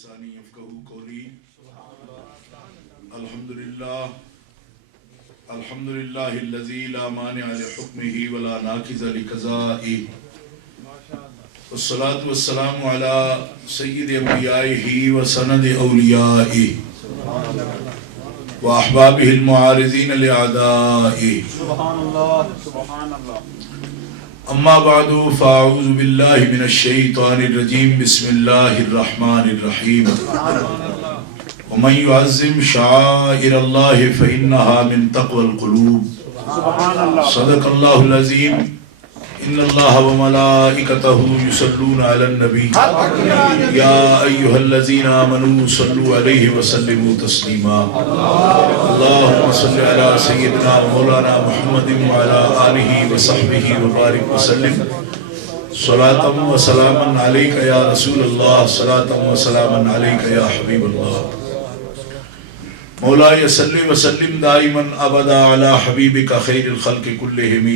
لسانی یفقهوا قولی. الحمدللہ الذی لا مانع لحکمہ ولا ناقض لقضائہ، والصلاة والسلام علی سید انبیائہ وسند اولیائہ واحبابہ المعارضین لأعدائہ. اما بعد فاعوذ باللہ من الشیطان الرجیم. بسم اللہ الرحمن الرحیم. ومن يعظم شعائر اللہ فإنها من تقوى القلوب. صدق اللہ العظیم. ان اللہ وملائکتہ یصلون علی النبی یا ایہا الذین آمنوا صلوا علیہ وسلموا تسلیما. اللہم صل علی سیدنا مولانا محمد وعلی آلہ وصحبہ وبارک وسلم. صلاة و سلاما علیک یا رسول اللہ، صلاة و سلاما علیک یا حبیب اللہ. مولا صلی وسلم دائما ابدا علی حبیبک خیر الخلق کلہم.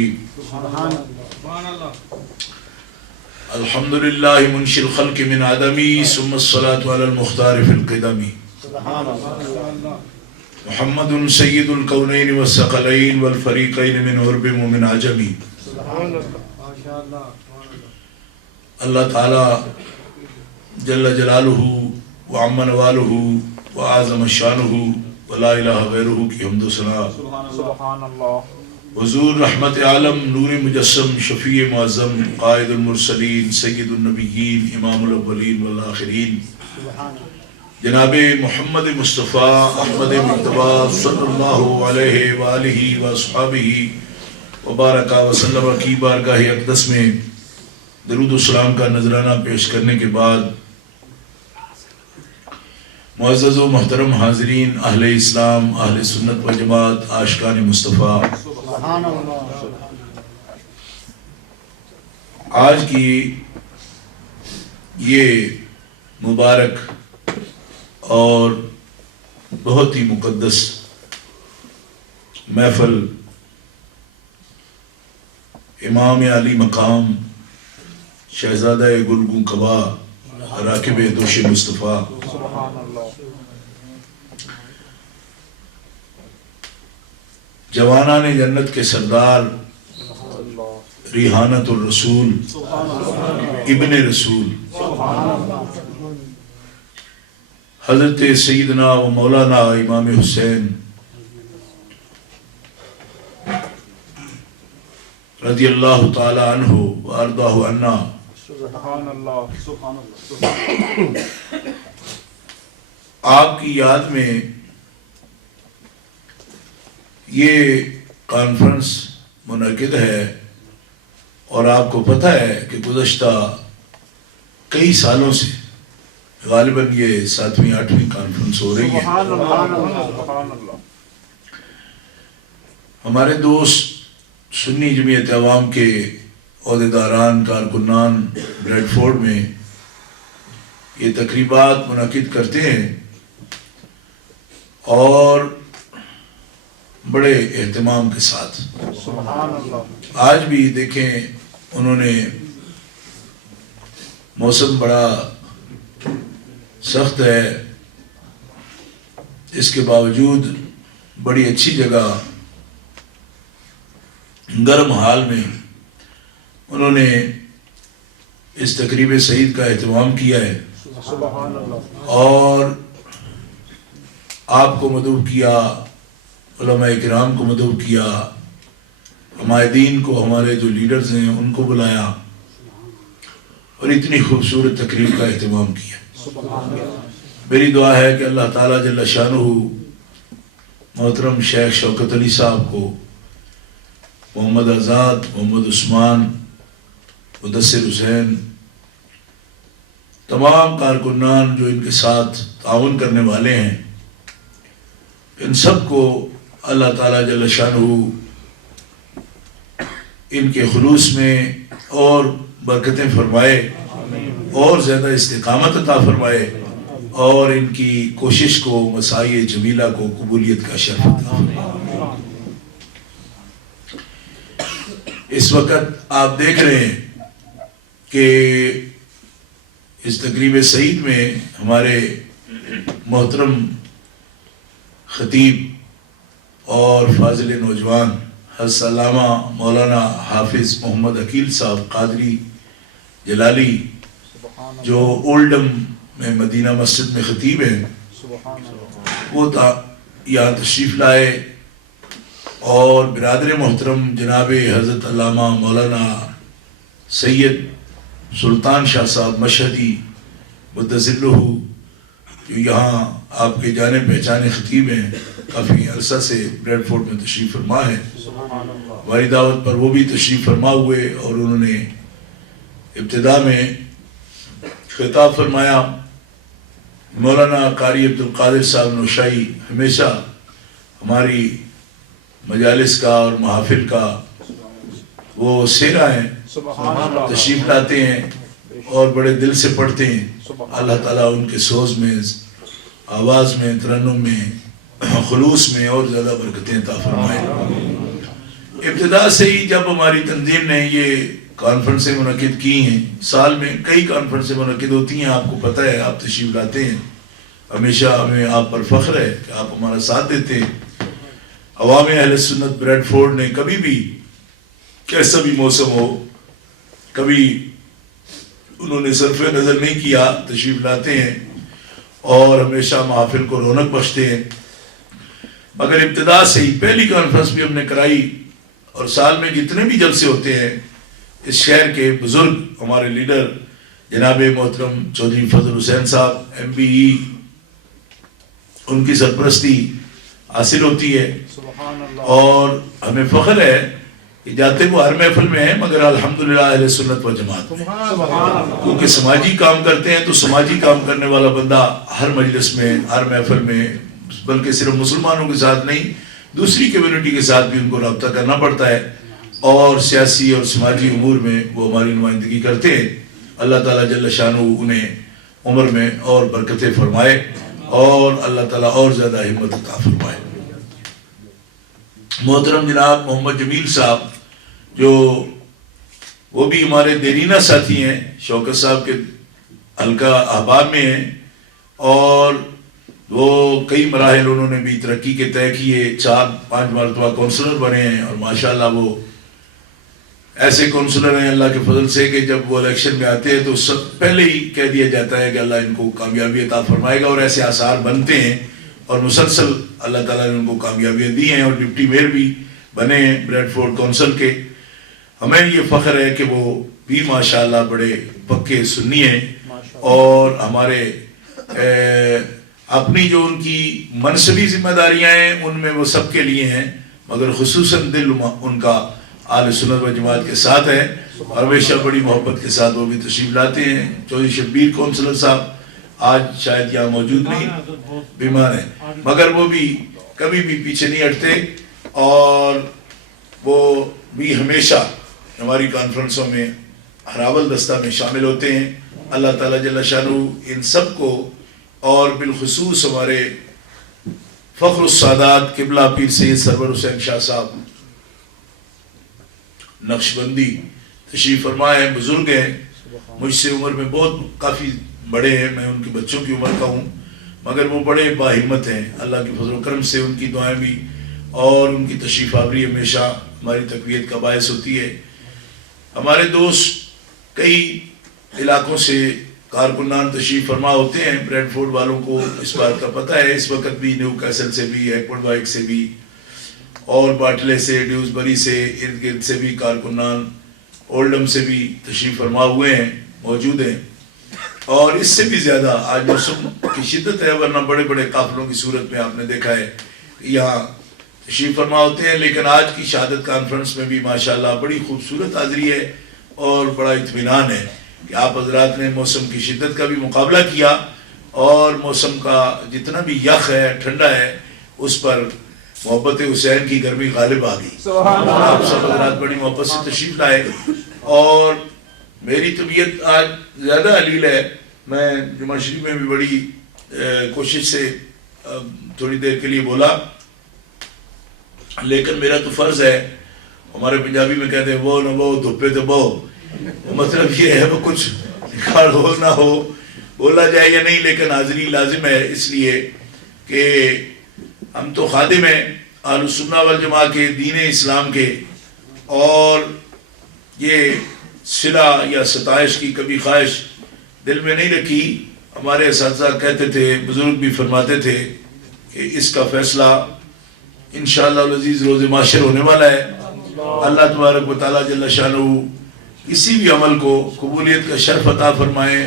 الحمدللہ منشی الخلق من عدمی ثم الصلاة علی المختار فی القدم. محمد سید الکونین والثقلین والفریقین من عرب ومن عجم. اللہ تعالی جل جلالہ وعم نوالہ وعظم شانہ ولا الہ غیرہ کی حمد و ثنا. سبحان اللہ. حضور رحمت عالم، نور مجسم، شفیع معظم، قائد المرسلین، سید النبیین، امام الاولین والآخرین، جناب محمد مصطفیٰ احمد مجتبیٰ صلی اللہ علیہ وآلہ واصحابہ وبارک وسلم کی بارگاہ اقدس میں درود و سلام کا نذرانہ پیش کرنے کے بعد، معزز و محترم حاضرین، اہل اسلام، اہل سنت و جماعت، عاشقان مصطفیٰ، آج کی یہ مبارک اور بہت ہی مقدس محفل امام علی مقام شہزادہ گلگوں کبا راکب دوش مصطفیٰ جوانان جنت کے سردار، ریحانت الرسول، ابن رسول، حضرت سیدنا و مولانا امام حسین رضی اللہ تعالی عنہ وارضاہ عنا. آپ کی یاد میں یہ کانفرنس منعقد ہے، اور آپ کو پتہ ہے کہ گزشتہ کئی سالوں سے غالباً یہ 7ویں 8ویں کانفرنس ہو رہی ہے. ہمارے دوست سنی جمعیت عوام کے عہدیداران، کارکنان بریڈ فورڈ میں یہ تقریبات منعقد کرتے ہیں، اور بڑے اہتمام کے ساتھ. آج بھی دیکھیں، انہوں نے موسم بڑا سخت ہے، اس کے باوجود بڑی اچھی جگہ گرم حال میں انہوں نے اس تقریب سعید کا اہتمام کیا ہے، اور آپ کو مدعو کیا، علماء کرام کو مدعو کیا، حمایدین کو، ہمارے جو لیڈرز ہیں ان کو بلایا، اور اتنی خوبصورت تقریب کا اہتمام کیا. میری دعا ہے کہ اللہ تعالیٰ جل شانہ محترم شیخ شوکت علی صاحب کو، محمد آزاد، محمد عثمان، مدثر حسین، تمام کارکنان جو ان کے ساتھ تعاون کرنے والے ہیں، ان سب کو اللہ تعالیٰ جل شانہ ان کے خلوص میں اور برکتیں فرمائے، اور زیادہ استقامت عطا فرمائے، اور ان کی کوشش کو، مساعی جمیلہ کو قبولیت کا شرف عطا فرمائے. اس وقت آپ دیکھ رہے ہیں کہ اس تقریب سعید میں ہمارے محترم خطیب اور فاضل نوجوان حضرت علامہ مولانا حافظ محمد عقیل صاحب قادری جلالی جو اولڈم میں مدینہ مسجد میں خطیب ہیں، وہ یہاں تشریف لائے، اور برادر محترم جناب حضرت علامہ مولانا سید سلطان شاہ صاحب مشہدی مدظلہ جو یہاں آپ کے جانے پہچانے خطیب ہیں، کافی عرصہ سے بریڈ فورڈ میں تشریف فرما ہے، ہماری دعوت پر وہ بھی تشریف فرما ہوئے، اور انہوں نے ابتدا میں خطاب فرمایا۔ مولانا قاری عبدالقادر صاحب نوشائی ہمیشہ ہماری مجالس کا اور محافل کا وہ سیرا ہیں، تشریف لاتے ہیں اور بڑے دل سے پڑھتے ہیں۔ اللہ تعالیٰ ان کے سوز میں، آواز میں، ترنم میں، خلوص میں اور زیادہ برکتیں عطا فرمائے۔ ابتدا سے ہی جب ہماری تنظیم نے یہ کانفرنسیں منعقد کی ہیں، سال میں کئی کانفرنسیں منعقد ہوتی ہیں، آپ کو پتہ ہے، آپ تشریف لاتے ہیں، ہمیشہ ہمیں آپ پر فخر ہے کہ آپ ہمارا ساتھ دیتے ہیں۔ عوام اہل سنت بریڈ فورڈ نے کبھی بھی کیسا بھی موسم ہو، کبھی انہوں نے صرف نظر نہیں کیا، تشریف لاتے ہیں اور ہمیشہ محافل کو رونق بخشتے ہیں۔ مگر ابتدا سے ہی پہلی کانفرنس بھی ہم نے کرائی، اور سال میں جتنے بھی جلسے ہوتے ہیں، اس شہر کے بزرگ ہمارے لیڈر جناب محترم چودھری فضل حسین صاحب MBE، ان کی سرپرستی حاصل ہوتی ہے، اور ہمیں فخر ہے کہ جاتے وہ ہر محفل میں ہیں، مگر الحمدللہ اہل سنت و جماعت میں، کیونکہ سماجی کام کرتے ہیں تو سماجی کام کرنے والا بندہ ہر مجلس میں، ہر محفل میں، بلکہ صرف مسلمانوں کے ساتھ نہیں، دوسری کمیونٹی کے ساتھ بھی ان کو رابطہ کرنا پڑتا ہے، اور سیاسی اور سماجی امور میں وہ ہماری نمائندگی کرتے ہیں۔ اللہ تعالیٰ جل شانہ انہیں عمر میں اور برکتیں فرمائے، اور اللہ تعالیٰ اور زیادہ ہمت عطا فرمائے۔ محترم جناب محمد جمیل صاحب جو وہ بھی ہمارے دیرینہ ساتھی ہیں، شوکت صاحب کے حلقہ احباب میں ہیں، اور وہ کئی مراحل انہوں نے بھی ترقی کے طے کیے، 4-5 مرتبہ کونسلر بنے ہیں، اور ماشاءاللہ وہ ایسے کونسلر ہیں اللہ کے فضل سے کہ جب وہ الیکشن میں آتے ہیں تو سب پہلے ہی کہہ دیا جاتا ہے کہ اللہ ان کو کامیابی عطا فرمائے گا، اور ایسے آثار بنتے ہیں، اور مسلسل اللہ تعالیٰ نے ان کو کامیابیاں دی ہیں، اور ڈپٹی میئر بھی بنے ہیں بریڈ فورڈ کونسل کے۔ ہمیں یہ فخر ہے کہ وہ بھی ماشاءاللہ بڑے پکے سنی ہیں، اور ہمارے اپنی جو ان کی منصبی ذمہ داریاں ہیں ان میں وہ سب کے لیے ہیں، مگر خصوصاً دل ان کا اہل سنت و جماعت کے ساتھ ہے، اور ہمیشہ بڑی محبت کے ساتھ وہ بھی تشریف لاتے ہیں۔ چودھری شبیر کونسلر صاحب آج شاید یہاں موجود نہیں، بیمار ہیں، مگر وہ بھی کبھی بھی پیچھے نہیں ہٹتے، اور وہ بھی ہمیشہ ہماری کانفرنسوں میں ہراول دستہ میں شامل ہوتے ہیں۔ اللہ تعالیٰ جل شانہ ان سب کو، اور بالخصوص ہمارے فخر السادات قبلہ پیر سید سرور حسین شاہ صاحب نقشبندی تشریف فرما ہے، بزرگ ہیں، مجھ سے عمر میں بہت کافی بڑے ہیں، میں ان کے بچوں کی عمر کا ہوں، مگر وہ بڑے باہمت ہیں، اللہ کے فضل و کرم سے ان کی دعائیں بھی اور ان کی تشریف آوری ہمیشہ ہماری تقویت کا باعث ہوتی ہے۔ ہمارے دوست کئی علاقوں سے کارکنان تشریف فرما ہوتے ہیں، بریڈ فورڈ والوں کو اس بات کا پتہ ہے، اس وقت بھی نیو کیسل سے بھی، ایکورڈ بائک سے بھی، اور باٹلے سے، ڈیوزبری سے، ارد گرد سے بھی کارکنان، اولڈم سے بھی تشریف فرما ہوئے ہیں، موجود ہیں، اور اس سے بھی زیادہ آج موسم کی شدت ہے، ورنہ بڑے بڑے قافلوں کی صورت میں آپ نے دیکھا ہے یہاں تشریف فرما ہوتے ہیں، لیکن آج کی شہادت کانفرنس میں بھی ماشاءاللہ بڑی خوبصورت حاضری ہے، اور بڑا اطمینان ہے کہ آپ حضرات نے موسم کی شدت کا بھی مقابلہ کیا، اور موسم کا جتنا بھی یخ ہے، ٹھنڈا ہے، اس پر محبت حسین کی گرمی غالب آ گئی، آپ سب حضرات بڑی محبت سے تشریف لائے، اور میری طبیعت آج زیادہ علیل ہے، میں جمعہ شریف میں بھی بڑی کوشش سے تھوڑی دیر کے لیے بولا، لیکن میرا تو فرض ہے، ہمارے پنجابی میں کہتے ہیں وہ نہ وہ دھوپے تو بو، مطلب یہ ہے وہ کچھ انتقال ہو نہ ہو بولا جائے یا نہیں، لیکن حاضری لازم ہے، اس لیے کہ ہم تو خادم ہیں اہل سنہ والجماعہ کے، دین اسلام کے، اور یہ صلہ یا ستائش کی کبھی خواہش دل میں نہیں رکھی۔ ہمارے اساتذہ کہتے تھے، بزرگ بھی فرماتے تھے کہ اس کا فیصلہ انشاءاللہ العزیز روز معاشر ہونے والا ہے۔ اللہ تبارک و تعالیٰ جل شانہ کسی بھی عمل کو قبولیت کا شرف عطا فرمائے۔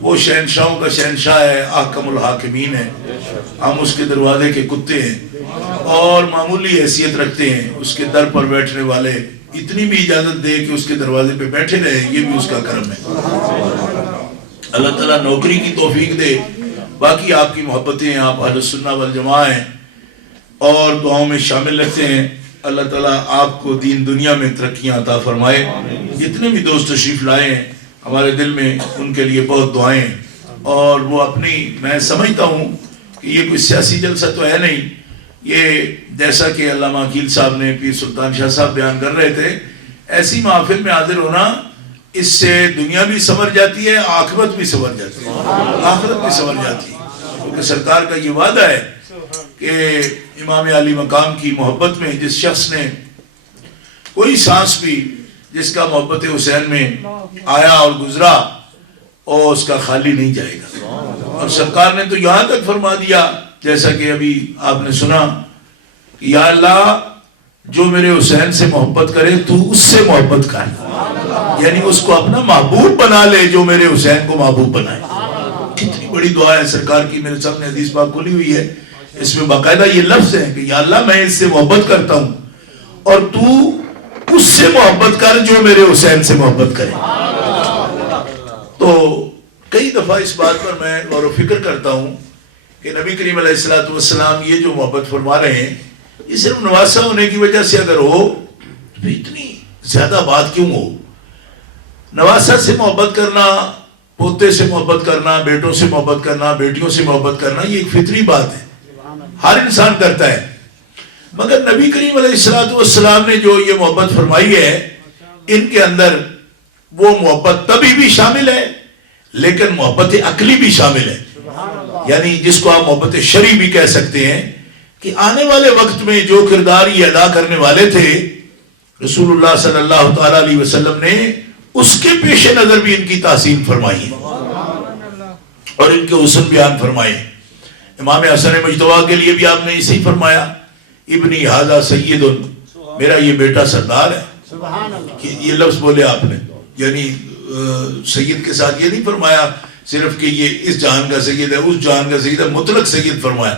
وہ شہنشاہوں کا شہنشاہ ہے، احکم الحاکمین ہے، ہم اس کے دروازے کے کتے ہیں اور معمولی حیثیت رکھتے ہیں۔ اس کے در پر بیٹھنے والے اتنی بھی اجازت دے کہ اس کے دروازے پہ بیٹھے رہے، یہ بھی اس کا کرم ہے۔ اللہ تعالیٰ نوکری کی توفیق دے۔ باقی آپ کی محبتیں، آپ اہل سنہ والجماعہ ہیں اور دعاؤں میں شامل رکھتے ہیں۔ اللہ تعالیٰ آپ کو دین دنیا میں ترقیاں عطا فرمائے۔ جتنے بھی دوست تشریف لائے ہیں ہمارے دل میں ان کے لیے بہت دعائیں، اور وہ اپنی، میں سمجھتا ہوں کہ یہ کوئی سیاسی جلسہ تو ہے نہیں، یہ جیسا کہ علامہ عقیل صاحب نے، پیر سلطان شاہ صاحب بیان کر رہے تھے، ایسی محفل میں حاضر ہونا، اس سے دنیا بھی سنور جاتی ہے، آخرت بھی سنور جاتی ہے، آخرت بھی سنور جاتی ہے، کیونکہ سرکار کا یہ وعدہ ہے کہ امام علی مقام کی محبت میں جس شخص نے کوئی سانس بھی، جس کا محبت حسین میں آیا اور گزرا، اور اس کا خالی نہیں جائے گا۔ اور سرکار نے تو یہاں تک فرما دیا، جیسا کہ ابھی آپ نے سنا، کہ یا اللہ جو میرے حسین سے محبت کرے تو اس سے محبت کر، یعنی اس کو اپنا محبوب بنا لے جو میرے حسین کو محبوب بنائے۔ کتنی بڑی دعا ہے سرکار کی، میرے سامنے حدیث پاک کھلی ہوئی ہے، اس میں باقاعدہ یہ لفظ ہے کہ یا اللہ میں اس سے محبت کرتا ہوں اور تو اس سے محبت کر جو میرے حسین سے محبت کرے۔ تو کئی دفعہ اس بات پر میں غور و فکر کرتا ہوں کہ نبی کریم علیہ السلام یہ جو محبت فرما رہے ہیں، یہ صرف نواسہ ہونے کی وجہ سے اگر ہو تو اتنی زیادہ بات کیوں ہو؟ نواسہ سے محبت کرنا، پوتے سے محبت کرنا، بیٹوں سے محبت کرنا، بیٹیوں سے محبت کرنا، یہ ایک فطری بات ہے، ہر انسان کرتا ہے۔ مگر نبی کریم علیہ السلام نے جو یہ محبت فرمائی ہے، ان کے اندر وہ محبت طبی بھی شامل ہے لیکن محبت عقلی بھی شامل ہے، یعنی جس کو آپ محبت شرعی بھی کہہ سکتے ہیں، کہ آنے والے وقت میں جو کردار یہ ادا کرنے والے تھے رسول اللہ صلی اللہ تعالیٰ علیہ وسلم نے اس کے پیش نظر بھی ان کی تحسین فرمائی ہے اور ان کے حسن بیان فرمائے۔ امام حسن مجتبیٰ کے لیے بھی آپ نے اسے فرمایا، ابنی ھذا سید، میرا یہ بیٹا سردار ہے، کہ یہ لفظ بولے آپ نے، یعنی سید کے ساتھ یہ نہیں فرمایا صرف کہ یہ اس جہان کا سید ہے، اس جہان کا سید ہے، مطلق سید فرمایا،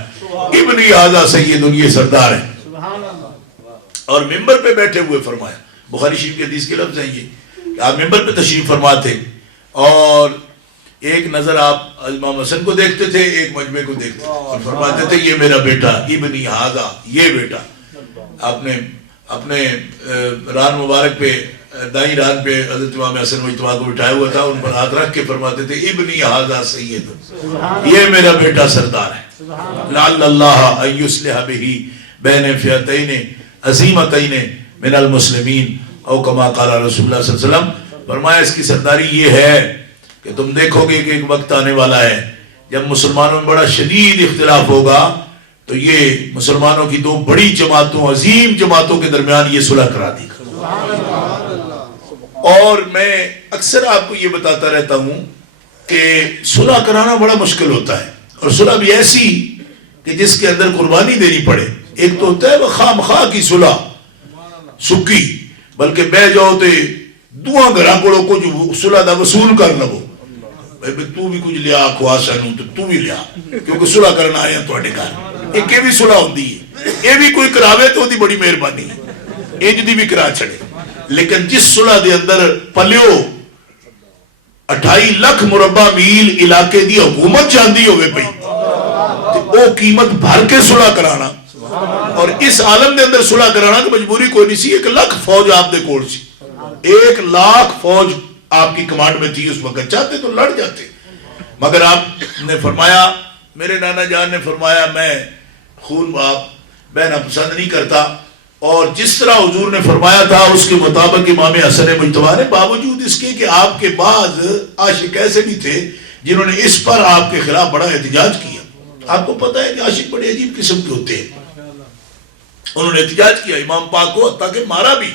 ابنی ھذا سید، یہ سردار ہے، اور ممبر پہ بیٹھے ہوئے فرمایا۔ بخاری شریف کی حدیث کے لفظ ہیں یہ، کہ آپ ممبر پہ تشریف فرماتے اور ایک نظر آپ امام حسن کو دیکھتے تھے، ایک مجمع کو دیکھتے تھے اور فرماتے تھے یہ میرا بیٹا، ابنی ھذا، یہ بیٹا۔ آپ نے اپنے ران مبارک پہ، دائیں ران پہ حضرت امام حسن مجتبیٰ کو بٹھایا ہوا تھا، ان پر ہاتھ رکھ کے فرماتے تھے ابنی ھذا سید، یہ میرا بیٹا سردار ہے، لعل اللہ ان یصلح بہ بین فئتین عظیمتین من المسلمین، او کما قال رسول اللہ صلی اللہ علیہ وسلم۔ فرمایا اس کی سرداری یہ ہے کہ تم دیکھو گے کہ ایک وقت آنے والا ہے جب مسلمانوں میں بڑا شدید اختلاف ہوگا، تو یہ مسلمانوں کی دو بڑی جماعتوں، عظیم جماعتوں کے درمیان یہ صلح کرا دی گا۔ اور میں اکثر آپ کو یہ بتاتا رہتا ہوں کہ صلح کرانا بڑا مشکل ہوتا ہے، اور صلح بھی ایسی کہ جس کے اندر قربانی دینی پڑے۔ ایک تو ہوتا ہے وہ خواہ مخواہ کی صلح، سکی، بلکہ بہ جاؤ تے دعا گھراں کولو کچھ صلح دا وصول کر لو، تو بھی کچھ لیا خواہشاں نوں تو بھی لیا، کیونکہ صلح کرنا آیا تواڈے گھر۔ ایک یہ بھی صلح ہوندی ہے، یہ بھی کوئی کراوے تو دی بڑی مہربانی ہے، انج دی بھی کرا چھڑے۔ لیکن جس صلح دے اندر پلیو 28 لاکھ مربع میل علاقے دی حکومت چاہندی ہوئے پئی، تے او قیمت بھر کے صلح کرانا، اور اس عالم دے اندر صلح کرانا تو مجبوری کوئی نہیں سی۔ 1 لاکھ فوج آپ دے کول سی، 1 لاکھ فوج آپ کی کمانڈ میں تھی اس وقت، چاہتے تو لڑ جاتے، مگر آپ نے فرمایا، میرے نانا جان نے فرمایا میں خون باپ بہنا پسند نہیں کرتا، اور جس طرح حضور نے فرمایا تھا اس کے مطابق امام حسن مجتبی نے باوجود اس کے کہ آپ کے بعض عاشق ایسے بھی تھے جنہوں نے اس پر آپ کے خلاف بڑا احتجاج کیا. آپ کو پتہ ہے کہ عاشق بڑے عجیب قسم کے ہوتے ہیں. انہوں نے احتجاج کیا امام پاک کو، حتیٰ کہ مارا بھی،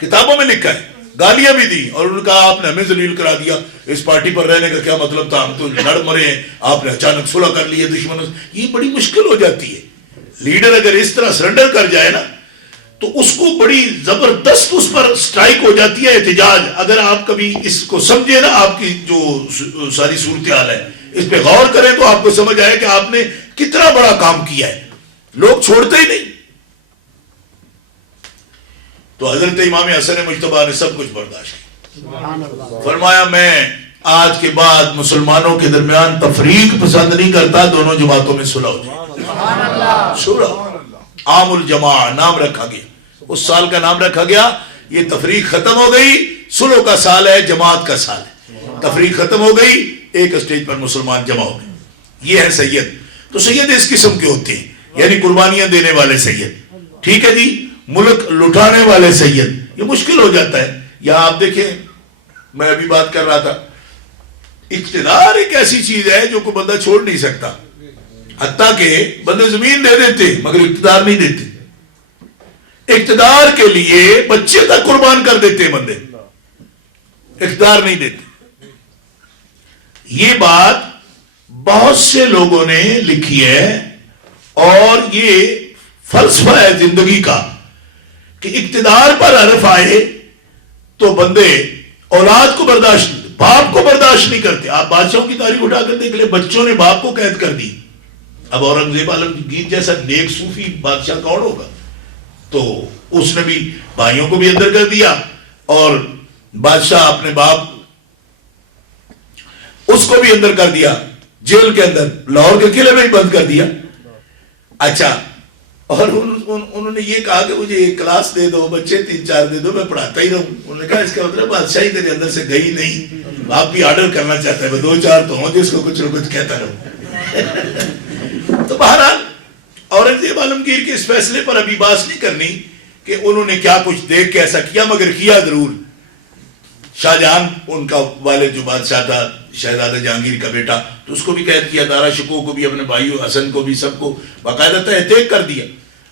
کتابوں میں لکھا ہے، گالیاں بھی دی، اور انہوں نے کہا آپ نے ہمیں ذلیل کرا دیا، اس پارٹی پر رہنے کا کیا مطلب تھا، ہم تو لڑ مرے ہیں، آپ نے اچانک صلح کر لی ہے دشمنوں سے. یہ بڑی مشکل ہو جاتی ہے. لیڈر اگر اس طرح سرنڈر کر جائے نا تو اس کو بڑی زبردست اس پر سٹرائک ہو جاتی ہے احتجاج. اگر آپ کبھی اس کو سمجھے نا، آپ کی جو ساری صورتحال ہے اس پہ غور کریں تو آپ کو سمجھ آئے کہ آپ نے کتنا بڑا کام کیا ہے. لوگ چھوڑتے ہی نہیں. تو حضرت امام حسن مجتبی نے سب کچھ برداشت کیا. فرمایا میں آج کے بعد مسلمانوں کے درمیان تفریق پسند نہیں کرتا، دونوں جماعتوں میں صلح ہو جائے. صلح عام الجماع نام رکھا گیا، اس سال کا نام رکھا گیا. یہ تفریق ختم ہو گئی، صلح کا سال ہے، جماعت کا سال ہے. تفریق ختم ہو گئی، ایک اسٹیج پر مسلمان جمع ہو گئے. یہ ہے سید. تو سید اس قسم کے ہوتے ہیں، یعنی قربانیاں دینے والے سید. ٹھیک ہے جی، ملک لٹانے والے سید. یہ مشکل ہو جاتا ہے. یہاں آپ دیکھیں، میں ابھی بات کر رہا تھا، اقتدار ایک ایسی چیز ہے جو کوئی بندہ چھوڑ نہیں سکتا. حتیٰ کہ بندے زمین دے دیتے مگر اقتدار نہیں دیتے. اقتدار کے لیے بچے تک قربان کر دیتے بندے، اقتدار نہیں دیتے. یہ بات بہت سے لوگوں نے لکھی ہے، اور یہ فلسفہ ہے زندگی کا کہ اقتدار پر حرف آئے تو بندے اولاد کو برداشت، باپ کو برداشت نہیں کرتے. آپ بادشاہوں کی تاریخ اٹھا کر دیکھ لیں، بچوں نے باپ کو قید کر دی. اب اورنگزیب عالمگیر جیسا نیک صوفی بادشاہ کون ہوگا؟ تو اس نے بھی بھائیوں کو بھی اندر کر دیا، اور بادشاہ اپنے باپ اس کو بھی اندر کر دیا، جیل کے اندر لاہور کے قلعے میں ہی بند کر دیا. اچھا، اور انہوں نے یہ کہا کہ مجھے ایک کلاس دے دو، بچے 3-4 دے دو، میں پڑھاتا ہی رہوں. انہوں نے کہا اس کا مطلب بادشاہی تیرے اندر سے گئی نہیں، آپ بھی آرڈر کرنا چاہتا ہے 2-4 تو ہوں جس کو کچھ نہ کچھ کہتا رہوں. تو بہرحال اورنگزیب عالمگیر کے اس فیصلے پر ابھی بات نہیں کرنی کہ انہوں نے کیا کچھ دیکھ کے ایسا کیا، مگر کیا ضرور. شاہ جہاں ان کا والد جو بادشاہ تھا، شہزادہ جہانگیر کا بیٹا، تو اس کو بھی قید کیا، دارا شکوہ کو بھی، اپنے بھائیو حسن کو بھی، سب کو باقاعدہ تحقیق کر دیا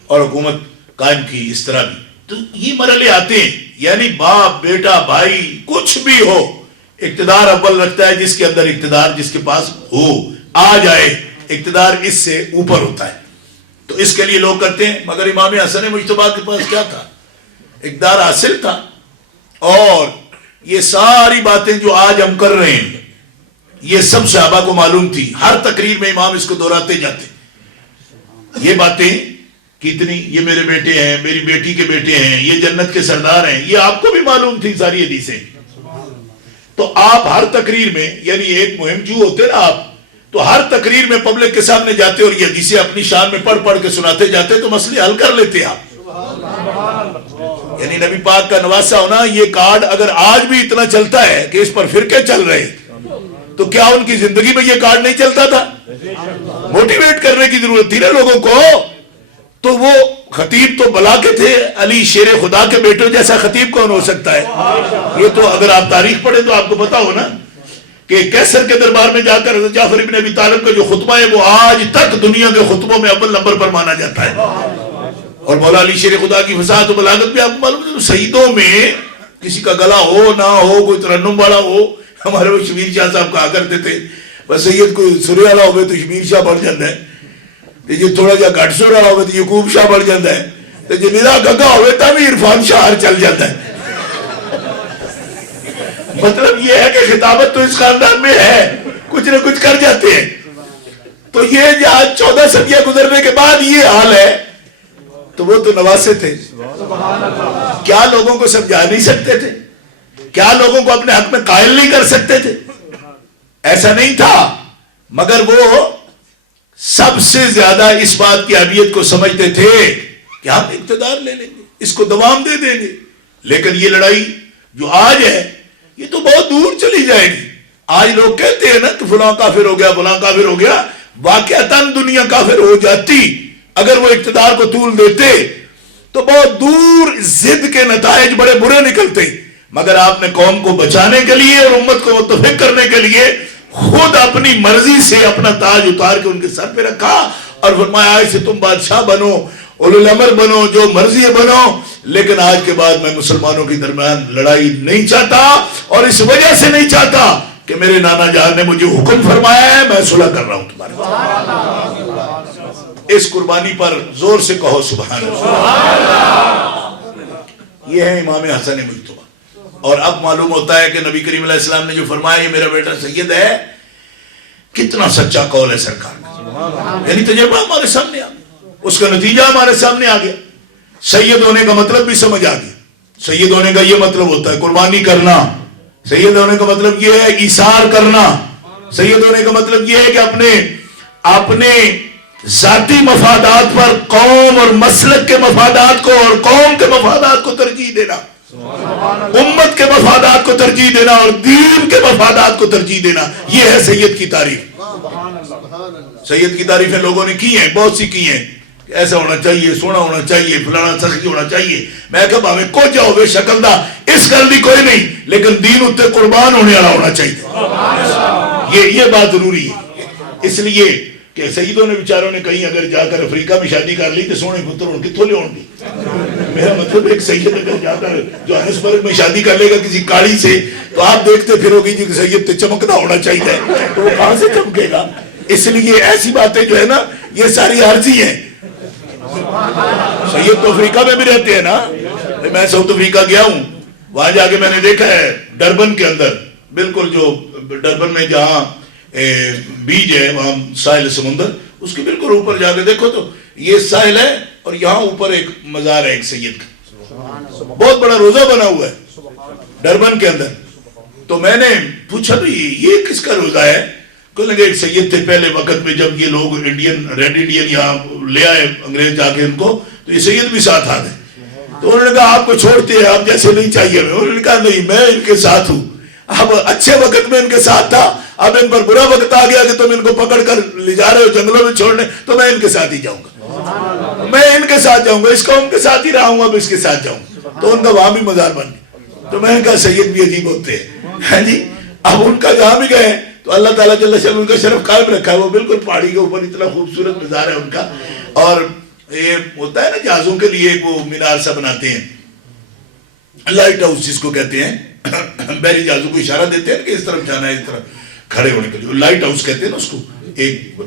اور حکومت قائم کی. اس طرح بھی تو یہ مرحلے آتے ہیں. یعنی باپ، بیٹا، بھائی، کچھ بھی ہو، اقتدار اول رکھتا ہے جس کے اندر اقتدار، جس کے پاس ہو، آ جائے. اقتدار اس سے اوپر ہوتا ہے. تو اس کے لیے لوگ کرتے ہیں. مگر امام حسن مجتبی کے پاس کیا تھا؟ اقتدار حاصل تھا. اور یہ ساری باتیں جو آج ہم کر رہے ہیں یہ سب صحابہ کو معلوم تھی. ہر تقریر میں امام اس کو دہراتے جاتے. یہ باتیں کتنی، یہ میرے بیٹے ہیں، میری بیٹی کے بیٹے ہیں، یہ جنت کے سردار ہیں، یہ آپ کو بھی معلوم تھی ساری حدیثیں. تو آپ ہر تقریر میں، یعنی ایک مہم جو ہوتے نا آپ، تو ہر تقریر میں پبلک کے سامنے جاتے اور یہ حدیثیں اپنی شان میں پڑھ پڑھ کے سناتے جاتے تو مسئلے حل کر لیتے آپ. یعنی نبی پاک کا نواسہ ہونا، یہ کارڈ اگر آج بھی اتنا چلتا ہے کہ اس پر فرقے چل رہے تو کیا ان کی زندگی میں یہ کارڈ نہیں چلتا تھا؟ موٹیویٹ کرنے کی ضرورت تھی نا لوگوں کو. تو وہ خطیب تو بلا کے تھے، علی شیر خدا کے بیٹوں جیسا خطیب کون ہو سکتا ہے؟ یہ تو اگر آپ تاریخ پڑھیں تو آپ کو پتا ہو نا کہ کیسر کے دربار میں جا کر حضرت جعفر ابن ابی طالب کا جو خطبہ ہے وہ آج تک دنیا کے خطبوں میں اول نمبر پر مانا جاتا ہے. اور مولا علی شیر خدا کی فصاحت و بلاغت بھی آپ کو معلوم ہے. شہیدوں میں کسی کا گلا ہو نہ ہو، کوئی ترنم والا ہو، ہمارے وہ شمیر شاہ صاحب کہا کرتے تھے بس سید کوئی سرے والا ہوئے تو شمیر شاہ بڑھ جاتا ہے، جو تھوڑا جا گھٹ سر والا ہوئے تو یعقوب شاہ بڑھ جاتا ہے، تو جو ندا گگا ہوئے تب عرفان شاہ چل جاتا ہے. مطلب یہ ہے کہ خطابت تو اس خاندان میں ہے، کچھ نہ کچھ کر جاتے ہیں. تو یہ جہاں 14 صدیاں گزرنے کے بعد یہ حال ہے، تو وہ تو نواسے تھے. کیا لوگوں کو سمجھا نہیں سکتے تھے؟ کیا لوگوں کو اپنے حق میں قائل نہیں کر سکتے تھے؟ ایسا نہیں تھا. مگر وہ سب سے زیادہ اس بات کی اہمیت کو سمجھتے تھے کہ ہم اقتدار لے لیں گے، اس کو دوام دے دیں گے. لیکن یہ لڑائی جو آج ہے یہ تو بہت دور چلی جائے گی. آج لوگ کہتے ہیں نا کہ فلاں کافر ہو گیا، فلاں کافر ہو گیا. واقعتاً دنیا کافر ہو جاتی اگر وہ اقتدار کو طول دیتے. تو بہت دور ضد کے نتائج بڑے برے نکلتے ہیں، مگر آپ نے قوم کو بچانے کے لیے اور امت کو متفق کرنے کے لیے خود اپنی مرضی سے اپنا تاج اتار کے ان کے سر پہ رکھا اور فرمایا اسے تم بادشاہ بنو، اولو الامر بنو، جو مرضی بنو، لیکن آج کے بعد میں مسلمانوں کے درمیان لڑائی نہیں چاہتا، اور اس وجہ سے نہیں چاہتا کہ میرے نانا جان نے مجھے حکم فرمایا ہے، میں صلح کر رہا ہوں تمہارے ساتھ۔ اس قربانی پر زور سے کہو سبحان اللہ۔ یہ ہے امام حسن مجتبی۔ اور اب معلوم ہوتا ہے کہ نبی کریم علیہ السلام نے جو فرمایا یہ میرا بیٹا سید ہے، کتنا سچا قول ہے سرکار کا، یعنی تجربہ ہمارے سامنے آ گیا، اس کا نتیجہ ہمارے سامنے آ گیا۔ سید ہونے کا مطلب بھی سمجھ آ گیا۔ سید ہونے کا یہ مطلب ہوتا ہے قربانی کرنا، سید ہونے کا مطلب یہ ہے ایثار کرنا، سید ہونے کا مطلب یہ ہے کہ اپنے ذاتی مفادات پر قوم اور مسلک کے مفادات کو اور قوم کے مفادات کو ترجیح دینا، امت کے مفادات کو ترجیح دینا اور دین کے مفادات کو ترجیح دینا۔ یہ ہے سید کی تعریف۔ سید کی تعریفیں لوگوں نے کی ہیں، بہت سی کی ہیں، ایسا ہونا چاہیے، سونا ہونا چاہیے، فلانا سخی ہونا چاہیے۔ میں کہا ہمیں کو جاؤ بے شکل دا اس گل دی کوئی نہیں، لیکن دین اتنے قربان ہونے والا ہونا چاہیے۔ یہ بات ضروری ہے، اس لیے کہ سیدوں نے بیچاروں نے کہیں اگر جا کر افریقہ میں شادی کر لی تو سونے پتر ان کتوں لے ہوں گی۔ میرا مطلب ایک سید اگر جا کر جوہانسبرگ میں شادی کر لے گا کسی کاڑی سے تو آپ دیکھتے پھرو گی کہ سید تے چمکنا ہونا چاہیے، تو وہ کہاں سے چمکے گا؟ اس لیے ایسی باتیں جو ہے نا یہ ساری عارضی ہیں۔ سید تو افریقہ میں بھی رہتے ہیں نا، میں ساؤتھ افریقہ گیا ہوں، وہاں جا کے میں نے دیکھا ہے ڈربن کے اندر، بالکل جو ڈربن میں جہاں بیج ہے وہاں ساحل سمندر، اس کے بالکل اوپر جا کے دیکھو تو یہ ساحل ہے اور یہاں اوپر ایک مزار ہے ایک سید کا، بہت بڑا روزہ بنا ہوا ہے ڈربن کے اندر۔ تو میں نے پوچھا بھی یہ کس کا روزہ ہے؟ کہنے لگے ایک سید تھے پہلے وقت میں جب یہ لوگ انڈین ریڈ انڈین یہاں لے آئے انگریز جا کے ان کو، تو یہ سید بھی ساتھ آ گئے۔ تو انہوں نے کہا آپ کو چھوڑتے ہیں، آپ جیسے نہیں چاہیے ہمیں۔ انہوں نے کہا نہیں میں ان کے ساتھ ہوں، اب اچھے وقت میں ان کے ساتھ تھا، اب ان پر برا وقت آ گیا کہ تم ان کو پکڑ کر لے جا رہے ہو جنگلوں میں چھوڑنے، تو میں ان کے ساتھ ہی جاؤں گا، میں ان کے ساتھ جاؤں گا، اس قوم کے ساتھ ہی رہا ہوں، اب اس کے ساتھ جاؤں گا۔ تو ان کا وہاں بھی مزار بن گیا۔ تو میں نے کہا سید بھی عجیب ہوتے ہیں، ہاں جی۔ اب ان کا جہاں بھی گئے تو اللہ تعالیٰ جل شانہ ان کا شرف قائم رکھا ہے، وہ بالکل پہاڑی کے اوپر اتنا خوبصورت مزار ہے ان کا۔ اور یہ ہوتا ہے نا جہازوں کے لیے وہ مینار سا بناتے ہیں، لائٹ ہاؤس جس کو کہتے ہیں، بحری جہازوں کو اشارہ دیتے ہیں کہ اس طرف جانا ہے، اس طرف کھڑے ہونے کے لیے لائٹ ہاؤس کہتے ہیں نا اس کو ایک۔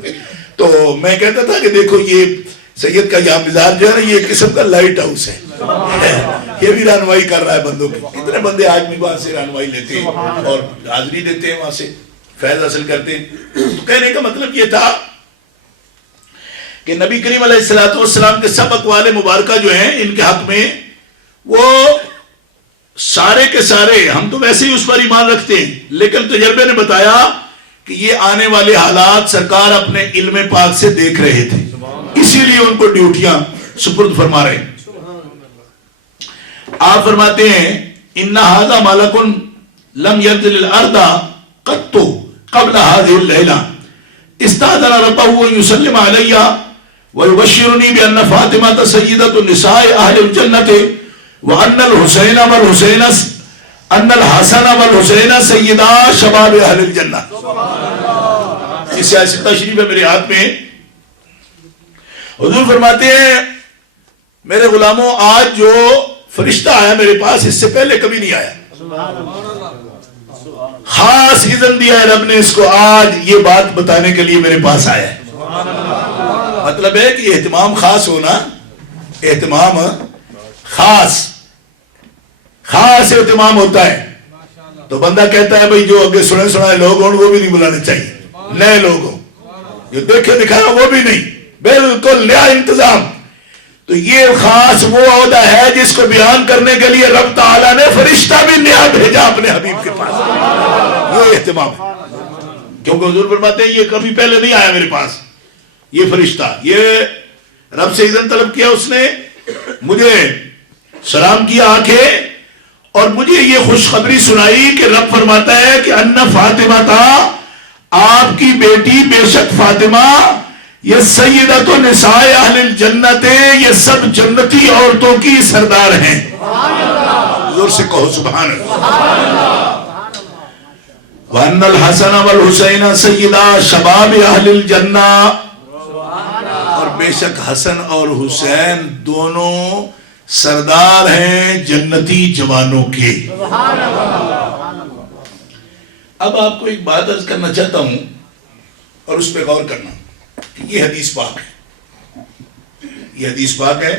تو میں کہتا تھا کہ دیکھو یہ سید کا یہاں مزار جو ہے نا یہ ایک قسم کا لائٹ ہاؤس ہے، یہ بھی رہنمائی کر رہا ہے بندوں کی۔ کتنے بندے آج بھی وہاں سے رہنمائی لیتے ہیں اور حاضری دیتے ہیں، وہاں سے فیض حاصل کرتے ہیں۔ تو کہنے کا مطلب یہ تھا کہ نبی کریم علیہ السلام کے سب اقوال مبارکہ جو ہیں ان کے حق میں وہ سارے کے سارے ہم تو ویسے ہی اس پر ایمان رکھتے ہیں، لیکن تجربے نے بتایا کہ یہ آنے والے حالات سرکار اپنے علم پاک سے دیکھ رہے تھے، اسی لیے ان کو ڈیوٹیاں سپرد فرما رہے ہیں۔ آپ فرماتے ہیں ان ھذا ملک لم ينزل الارض قط قبل هذه الليله استاذن ربه ان يسلم علي ويبشرني بان فاطمه سيده النساء اهل الجنه وان الحسين والحسين ان الحسن والحسين سيدا شباب اهل الجنه۔ اس سیاستہ شریف ہے میرے ہاتھ میں، حضور فرماتے ہیں میرے غلاموں آج جو فرشتہ آیا میرے پاس اس سے پہلے کبھی نہیں آیا، خاص اذن دیا ہے رب نے اس کو، آج یہ بات بتانے کے لیے میرے پاس آیا ہے۔ مطلب ہے کہ اہتمام خاص ہونا، اہتمام خاص اہتمام ہوتا ہے۔ تو بندہ کہتا ہے بھئی جو اگے سنے سنائے لوگ ہوں وہ بھی نہیں بلانے چاہیے، نئے لوگ ہوں، جو دیکھے دکھایا وہ بھی نہیں، بالکل نیا انتظام۔ تو یہ خاص وہ عہدہ ہے جس کو بیان کرنے کے لیے رب تعالیٰ نے فرشتہ بھی نیا بھیجا اپنے حبیب کے پاس، یہ اہتمام ہے۔ کیونکہ حضور فرماتے ہیں یہ کبھی پہلے نہیں آیا میرے پاس یہ فرشتہ، یہ رب سے اذن طلب کیا اس نے، مجھے سلام کیا آنکھیں اور مجھے یہ خوشخبری سنائی کہ رب فرماتا ہے کہ ان فاطمہ تھا، آپ کی بیٹی بے شک فاطمہ یہ سیدۃ نساء اہل الجنت، یہ سب جنتی عورتوں کی سردار ہیں. حضور سے کہو سبحان اللہ. وَأَنَّ الْحَسَنَ وَالْحُسَيْنَ سَيِّدَا شَبَابِ أَهْلِ الْجَنَّةِ، اور بے شک حسن اور حسین دونوں سردار ہیں جنتی جوانوں کے. اب آپ کو ایک بات عرض کرنا چاہتا ہوں اور اس پہ غور کرنا کہ یہ حدیث پاک ہے، یہ حدیث پاک ہے.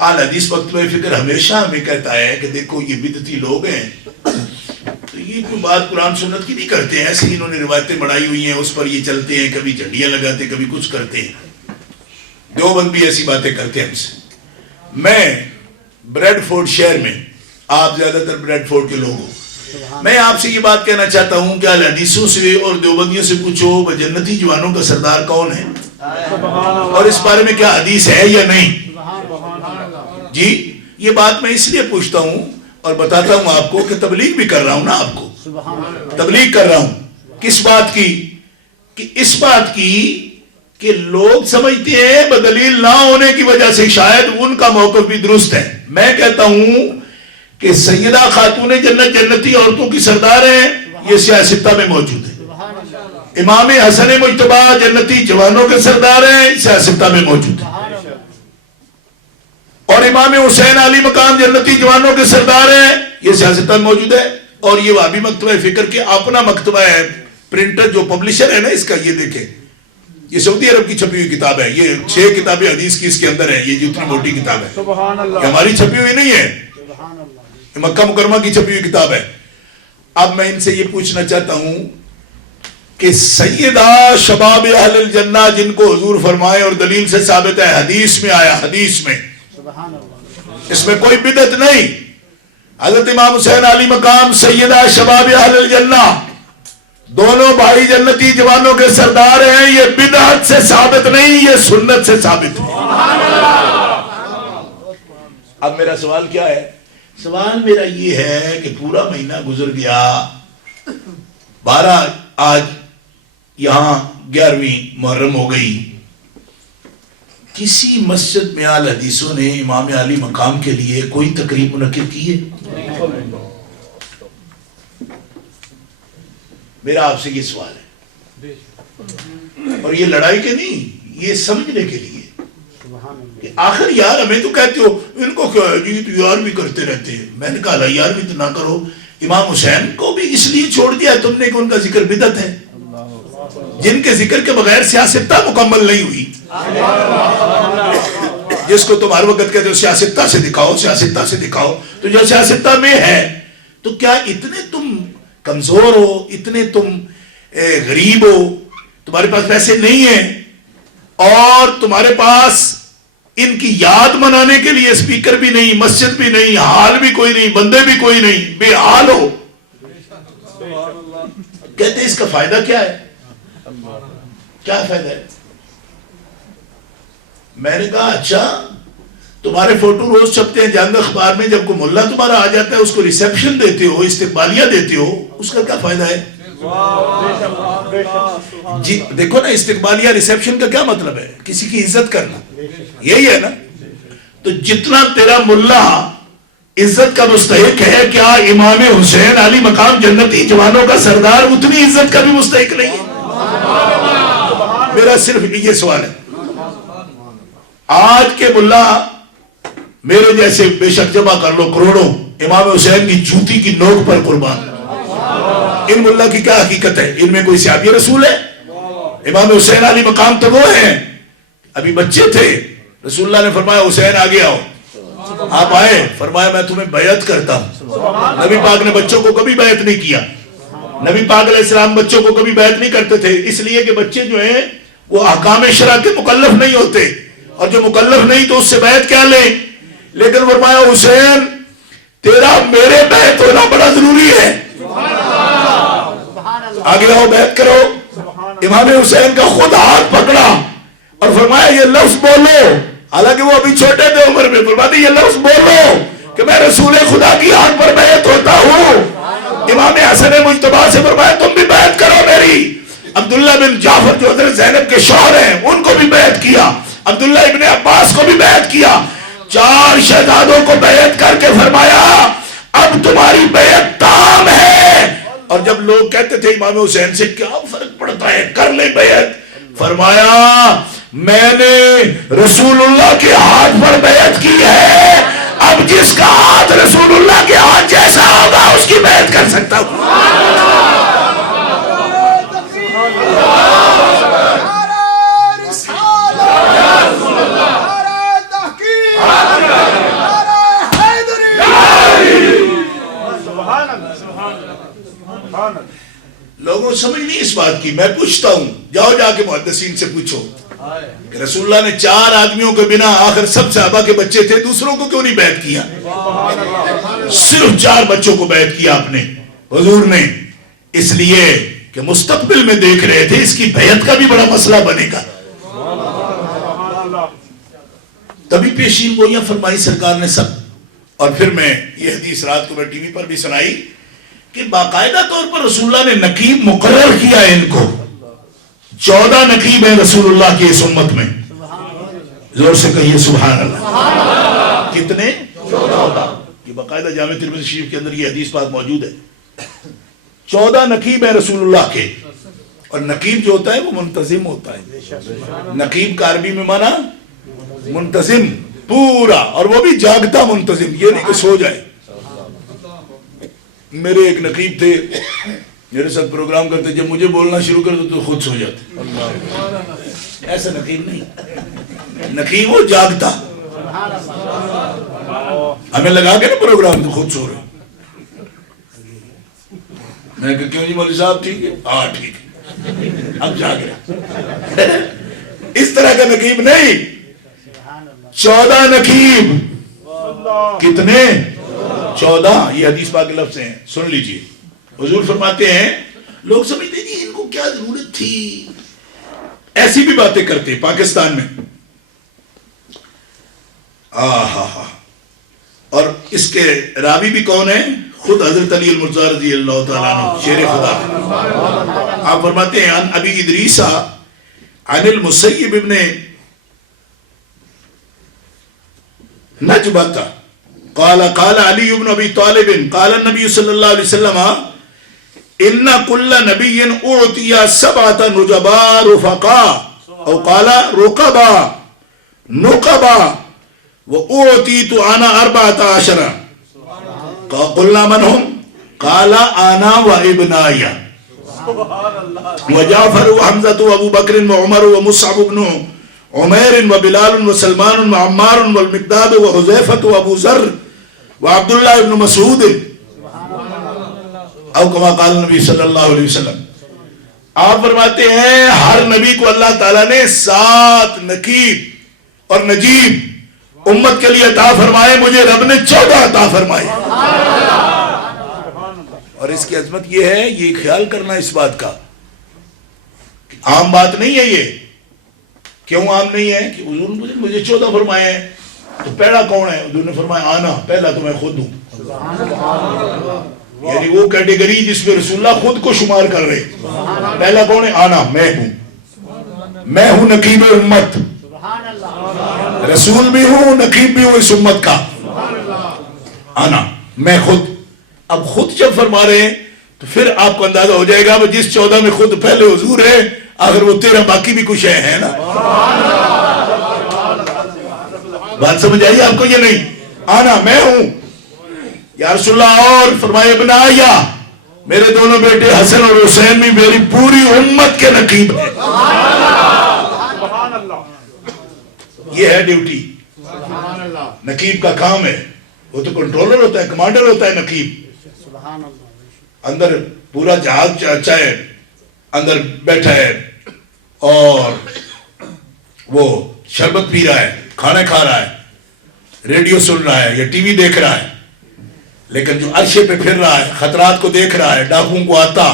اعلی حدیث مکتبہ فکر ہمیشہ ہمیں کہتا ہے کہ دیکھو یہ بدعتی لوگ ہیں تو یہ کوئی بات قرآن سنت کی نہیں کرتے ہیں، ایسے ہی انہوں نے روایتیں بڑھائی ہوئی ہیں، اس پر یہ چلتے ہیں، کبھی جھنڈیاں لگاتے ہیں، کبھی کچھ کرتے ہیں. دیوبند بھی ایسی باتیں کرتے ہیں ہم سے. میں بریڈ فورڈ شہر میں، آپ زیادہ تر بریڈ فورڈ کے لوگ ہو، میں آپ سے یہ بات کہنا چاہتا ہوں کہ اہل حدیثوں سے اور دیوبندیوں سے پوچھو جنتی جوانوں کا سردار کون ہے اور اس بارے میں کیا حدیث ہے یا نہیں. جی یہ بات میں اس لیے پوچھتا ہوں اور بتاتا ہوں آپ کو کہ تبلیغ بھی کر رہا ہوں نا، آپ کو تبلیغ کر رہا ہوں. کس بات کی؟ کہ اس بات کی کہ لوگ سمجھتے ہیں بدلیل نہ ہونے کی وجہ سے شاید ان کا موقف بھی درست ہے. میں کہتا ہوں کہ سیدہ خاتون جنت جنتی عورتوں کی سردار ہیں، یہ سیاستہ میں موجود ہے. امام حسن مجتبی جنتی جوانوں کے سردار ہیں، سیاستہ میں موجود ہے. اور امام حسین علی مقام جنتی جوانوں کے سردار ہیں، یہ سیاستہ میں موجود ہے. اور یہ وہابی مکتبہ فکر کے اپنا مکتبہ ہے، پرنٹر جو پبلشر ہے نا اس کا، یہ دیکھیں یہ سعودی عرب کی چھپی ہوئی کتاب ہے. یہ 6 کتابیں حدیث کی اس کے اندر ہے، یہ جتنی موٹی کتاب ہے یہ ہماری چھپی ہوئی نہیں ہے، یہ مکہ مکرمہ کی چھپی ہوئی کتاب ہے. اب میں ان سے یہ پوچھنا چاہتا ہوں کہ سیدہ شباب اہل الجنہ جن کو حضور فرمائے اور دلیل سے ثابت ہے، حدیث میں آیا، حدیث میں، اس میں کوئی بدعت نہیں. حضرت امام حسین علی مقام سیدہ شباب اہل الجنہ دونوں بھائی جنتی جوانوں کے سردار ہیں. یہ بدعت سے ثابت نہیں، یہ سنت سے ثابت ہے. اب میرا سوال کیا ہے؟ سوال میرا یہ ہے کہ پورا مہینہ گزر گیا، 12 آج یہاں 11ویں محرم ہو گئی، کسی مسجد میں اہل حدیثوں نے امام علی مقام کے لیے کوئی تقریب منعقد کی ہے؟ میرا آپ سے یہ سوال ہے، اور یہ لڑائی کے نہیں، یہ سمجھنے کے لیے کہ آخر یار ہمیں تو کہتے ہو ان کو کیا ہے جی تو یار بھی کرتے رہتے ہیں. میں نے کہا یار بھی تو نہ کرو. امام حسین کو بھی اس لیے چھوڑ دیا تم نے کہ ان کا ذکر بدعت ہے، جن کے ذکر کے بغیر سیاستہ مکمل نہیں ہوئی. جس کو تم ہر وقت کہتے ہو سیاستہ سے دکھاؤ، سیاستہ سے دکھاؤ، تو جو سیاستہ میں ہے تو کیا اتنے تم کمزور ہو، اتنے تم غریب ہو، تمہارے پاس پیسے نہیں ہیں اور تمہارے پاس ان کی یاد منانے کے لیے اسپیکر بھی نہیں، مسجد بھی نہیں، حال بھی کوئی نہیں، بندے بھی کوئی نہیں، بے حال ہو؟ کہتے ہیں اس کا فائدہ کیا ہے؟ کیا فائدہ ہے؟ میں نے کہا اچھا تمہارے فوٹو روز چھپتے ہیں جنگ اخبار میں، جب کوئی ملا تمہارا آ جاتا ہے اس کو ریسیپشن دیتے ہو، استقبالیہ دیتے ہو، اس کا کیا فائدہ ہے؟ جی دیکھو نا، استقبالیہ ریسیپشن کا کیا مطلب ہے؟ کسی کی عزت کرنا، یہی ہے نا. تو جتنا تیرا ملا عزت کا مستحق ہے، کیا امام حسین علی مقام جنتی جوانوں کا سردار اتنی عزت کا بھی مستحق نہیں ہے؟ میرا صرف یہ سوال ہے. آج کے ملا میرے جیسے بے شک جمع کر لو کروڑوں، امام حسین کی جوتی کی نوک پر قربان. ان ملا کی کیا حقیقت ہے؟ ان میں کوئی صحابی رسول ہے؟ امام حسین علی مقام تو وہ ہیں، ابھی بچے تھے، رسول اللہ نے فرمایا حسین آگے آؤ، آپ آئے، فرمایا میں تمہیں بیعت کرتا ہوں. نبی پاک نے بچوں کو کبھی بیعت نہیں کیا. نبی پاک علیہ السلام بچوں کو کبھی بیعت نہیں کرتے تھے، اس لیے کہ بچے جو ہیں وہ احکام شرع کے مکلف نہیں ہوتے، اور جو مکلف نہیں تو اس سے بیعت کیا لیں. لیکن فرمایا حسین تیرا میرے بیعت ہونا بڑا ضروری ہے، آگے آؤ بیعت کرو. امام حسین کا خود ہاتھ پکڑا اور فرمایا یہ لفظ بولو، حالانکہ وہ ابھی چھوٹے تھے عمر میں، فرمایا یہ لفظ بولو کہ میں رسول خدا کی ہاتھ پر بیعت ہوتا ہوں. امام حسن مجتبی سے فرمایا تم بھی بیعت کرو میری. عبداللہ بن جعفر جو حضرت زینب کے شوہر ہیں ان کو بھی بیعت کیا، عبداللہ ابن عباس کو بھی بیعت کیا، 4 شہزادوں کو بیعت کر کے فرمایا اب تمہاری بیعت تام ہے۔ اور جب لوگ کہتے تھے امام حسین سے کیا فرق پڑتا ہے، کر لے بیعت، فرمایا میں نے رسول اللہ کے ہاتھ پر بیعت کی ہے، اب جس کا ہاتھ رسول اللہ کے ہاتھ جیسا ہوگا اس کی بیعت کر سکتا ہوں۔ لوگوں سمجھ نہیں اس بات کی، میں پوچھتا ہوں، جاؤ جا کے محدثین سے پوچھو کہ رسول اللہ نے 4 آدمیوں کے بنا آخر سب صحابہ کے بچے تھے، دوسروں کو کیوں نہیں بیعت کیا؟ صرف 4 بچوں کو بیعت کیا آپ نے، حضور نے، اس لیے کہ مستقبل میں دیکھ رہے تھے اس کی بیعت کا بھی بڑا مسئلہ بنے گا۔ تبھی پیشین گوئیاں فرمائی سرکار نے سب۔ اور پھر میں یہ حدیث رات کو میں ٹی وی پر بھی سنائی کہ باقاعدہ طور پر رسول اللہ نے نقیب مقرر کیا ہے ان کو، 14 نقیب ہیں رسول اللہ کی اس امت میں، زور سے کہیے سبحان اللہ۔ کتنے؟ 14۔ یہ باقاعدہ جامع ترمذی شریف کے اندر یہ حدیث پاک موجود ہے، 14 نقیب ہیں رسول اللہ کے۔ اور نقیب جو ہوتا ہے وہ منتظم ہوتا ہے، نقیب کا عربی میں مانا منتظم، پورا، اور وہ بھی جاگتا منتظم، یہ نہیں کہ سو جائے۔ میرے ایک نقیب تھے، میرے ساتھ پروگرام کرتے، جب مجھے بولنا شروع کر دو تو خود سو جاتے۔ ایسا نقیب نہیں، نقیب وہ جاگتا، ہمیں لگا کے نا پروگرام تو خود سو رہے۔ میں کہا کیوں جی مولوی صاحب ٹھیک ہے؟ ہاں ٹھیک ہے، اب جاگ رہے۔ اس طرح کا نقیب نہیں، 14 نقیب۔ کتنے؟ 14۔ یہ حدیث پاک کے لفظ ہیں، سن لیجئے۔ حضور فرماتے ہیں لوگ سمجھتے ہیں ان کو کیا ضرورت تھی، ایسی بھی باتیں کرتے پاکستان میں۔ اور اس کے راوی بھی کون ہیں؟ خود حضرت علی المرتضی رضی اللہ تعالیٰ عنہ، شیر خدا۔ آپ فرماتے ہیں عن ابی ادریس عن المسیب ابن نجبت قال قال علی بن ابی طالب قال النبی صلی اللہ علیہ وسلم ان کل نبی اعطی 7 نجباء رفقاء او قال رقباء نقباء واعطیت انا 14۔ قلنا من هم قال انا وابناي وجعفر وحمزة وابو بکر وعمر ومصعب بن عمیر وبلال وسلمان وعمار والمقداد وحذیفة وابو ذر وعبداللہ ابن مسعود او کما قال نبی صلی اللہ علیہ وسلم۔ آپ فرماتے ہیں ہر نبی کو اللہ تعالیٰ نے 7 نقیب اور نجیب امت کے لیے عطا فرمائے، مجھے رب نے 14 عطا فرمائے۔ اور اس کی عظمت یہ ہے، یہ خیال کرنا اس بات کا، عام بات نہیں ہے یہ۔ کیوں عام نہیں ہے؟ کہ حضور نے مجھے 14 فرمائے ہیں، تو پہلا کون ہے؟ حضور نے فرمایا آنا، پہلا تو میں خود ہوں۔ یعنی وہ کیٹیگری جس میں رسول اللہ خود کو شمار کر رہے، پہلا کون ہے؟ آنا، میں ہوں، میں ہوں نقیب امت، رسول بھی ہوں، نقیب بھی ہوں اس امت کا۔ آنا، میں خود۔ اب خود جب فرما رہے ہیں تو پھر آپ کو اندازہ ہو جائے گا وہ جس 14 میں خود پہلے حضور ہے، اگر وہ 13 باقی بھی کچھ ہے نا۔ بات سمجھ آئی آپ کو یہ نہیں؟ آنا، میں ہوں یا رسول اللہ، اور فرمائے ابنایا، میرے دونوں بیٹے حسن اور حسین بھی میری پوری امت کے نقیب ہیں۔ یہ ہے ڈیوٹی، نقیب کا کام ہے۔ وہ تو کنٹرولر ہوتا ہے، کمانڈر ہوتا ہے نقیب۔ اندر پورا جہاز اچھا ہے، اندر بیٹھا ہے اور وہ شربت پی رہا ہے، کھانا کھا رہا ہے، ریڈیو سن رہا ہے یا ٹی وی دیکھ رہا ہے، لیکن جو عرشے پہ پھر رہا ہے، خطرات کو دیکھ رہا ہے، ڈاکوؤں کو آتا،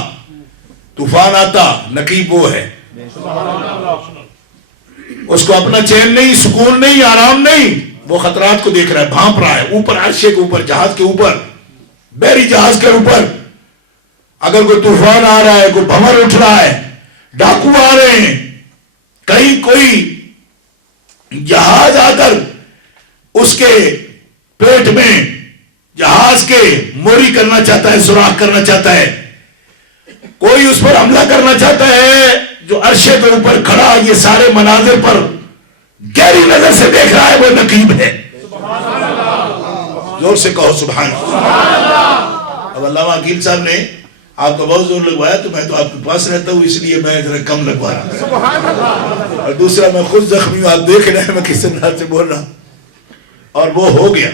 طوفان آتا، نقیب وہ ہے۔ اس کو اپنا چین نہیں، سکون نہیں، آرام نہیں، وہ خطرات کو دیکھ رہا ہے، بھانپ رہا ہے، اوپر عرشے کے اوپر، جہاز کے اوپر، بحری جہاز کے اوپر۔ اگر کوئی طوفان آ رہا ہے، کوئی بھنور اٹھ رہا ہے، ڈاکو آ رہے ہیں، کہیں کوئی جہاز آ کر اس کے پیٹ میں جہاز کے موری کرنا چاہتا ہے، سوراخ کرنا چاہتا ہے، کوئی اس پر حملہ کرنا چاہتا ہے، جو عرشے کے اوپر کھڑا یہ سارے مناظر پر گہری نظر سے دیکھ رہا ہے، وہ نقیب ہے. زور سے کہو سبحان اللہ. اب علامہ عقیل صاحب نے آپ کا بہت زور لگوایا تو میں تو آپ کے پاس رہتا ہوں، اس لیے میں ذرا کم لگوا رہا. اور دوسرا میں خود زخمی ہوں، آپ دیکھ رہے ہیں میں کس طرح سے بول رہا ہوں. اور وہ ہو گیا،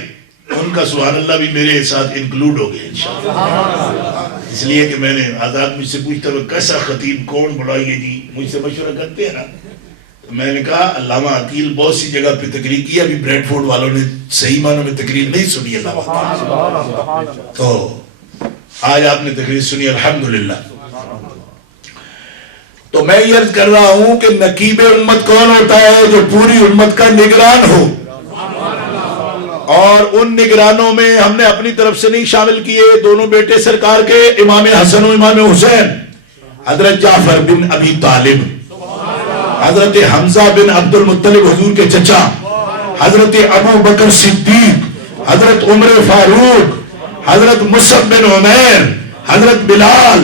ان کا سبحان اللہ بھی میرے ساتھ انکلوڈ ہو گیا انشاءاللہ. اس لیے کہ میں نے آزاد مجھ سے پوچھتا ہوں کیسا خطیب کون بلائیے جی، مجھ سے مشورہ کرتے ہیں نا. میں نے کہا علامہ عقیل بہت سی جگہ پہ تقریر کی، ابھی بریڈ فورڈ والوں نے صحیح معنوں میں تقریر نہیں سنی علامہ، تو آج آپ نے تقریر سنی الحمدللہ. تو میں یہ عرض کر رہا ہوں کہ نقیب امت کون ہوتا ہے؟ جو پوری امت کا نگران ہو. اور ان نگرانوں میں ہم نے اپنی طرف سے نہیں شامل کیے دونوں بیٹے سرکار کے، امام حسن و امام حسین، حضرت جعفر بن ابی طالب، حضرت حمزہ بن عبد المطلب حضور کے چچا، حضرت ابو بکر صدیق، حضرت عمر فاروق، حضرت مصعب بن عمیر، حضرت بلال،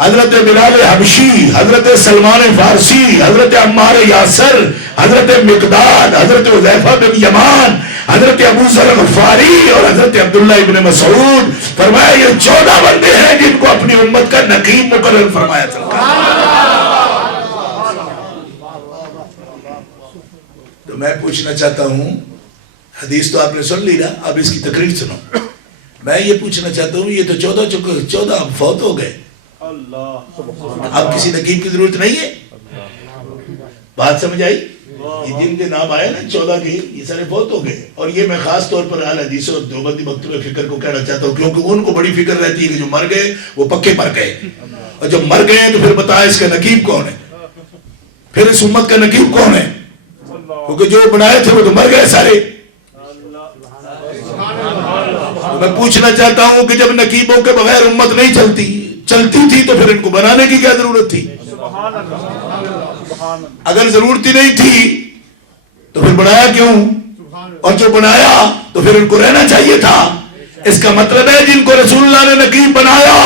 حضرت بلال حبشی، حضرت سلمان فارسی، حضرت عمار یاسر، حضرت مقداد، حضرت حذیفہ بن یمان، حضرت ابو ذر غفاری اور حضرت عبداللہ ابن مسعود. فرمایا یہ 14 بندے ہیں جن کو اپنی امت کا نقیب مقرر فرمایا تھا. تو میں پوچھنا چاہتا ہوں، حدیث تو آپ نے سن لی نا، اب اس کی تقریر سنو. میں یہ پوچھنا چاہتا ہوں، یہ تو 14 فوت ہو گئے، اب کسی نقیب کی ضرورت نہیں ہے. بات سمجھ آئی؟ یہ جن کے نام آئے نا 14 کے، یہ سارے فوت ہو گئے. اور یہ میں خاص طور پر اہل حدیث اور دیوبندی مکتوب فکر کو کہنا چاہتا ہوں، کیونکہ ان کو بڑی فکر رہتی ہے کہ جو مر گئے وہ پکے مر گئے، اور جب مر گئے تو پھر بتایا اس کا نقیب کون ہے، پھر اس امت کا نقیب کون ہے، کیونکہ جو بنائے تھے وہ تو مر گئے سارے. میں پوچھنا چاہتا ہوں کہ جب نقیبوں کے بغیر امت نہیں چلتی تھی تو پھر ان کو بنانے کی کیا ضرورت تھی؟ اگر ضرورت ہی نہیں تھی تو پھر بنایا کیوں؟ اور جو بنایا تو پھر ان کو رہنا چاہیے تھا. اس کا مطلب ہے جن کو رسول اللہ نے نقیب بنایا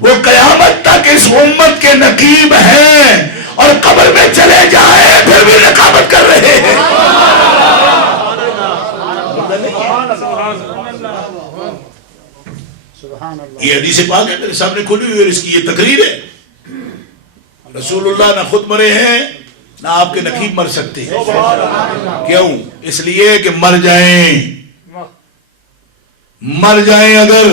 وہ قیامت تک اس امت کے نقیب ہیں، اور قبر میں چلے جائیں پھر بھی نقابت کر رہے ہیں. یہ حدیث پاک ہے میرے سامنے کھلی ہوئی، اور اس کی یہ تقریر ہے. رسول اللہ نہ خود مرے ہیں نہ آپ کے نقیب مر سکتے ہیں. کیوں؟ اس لیے کہ مر جائیں اگر.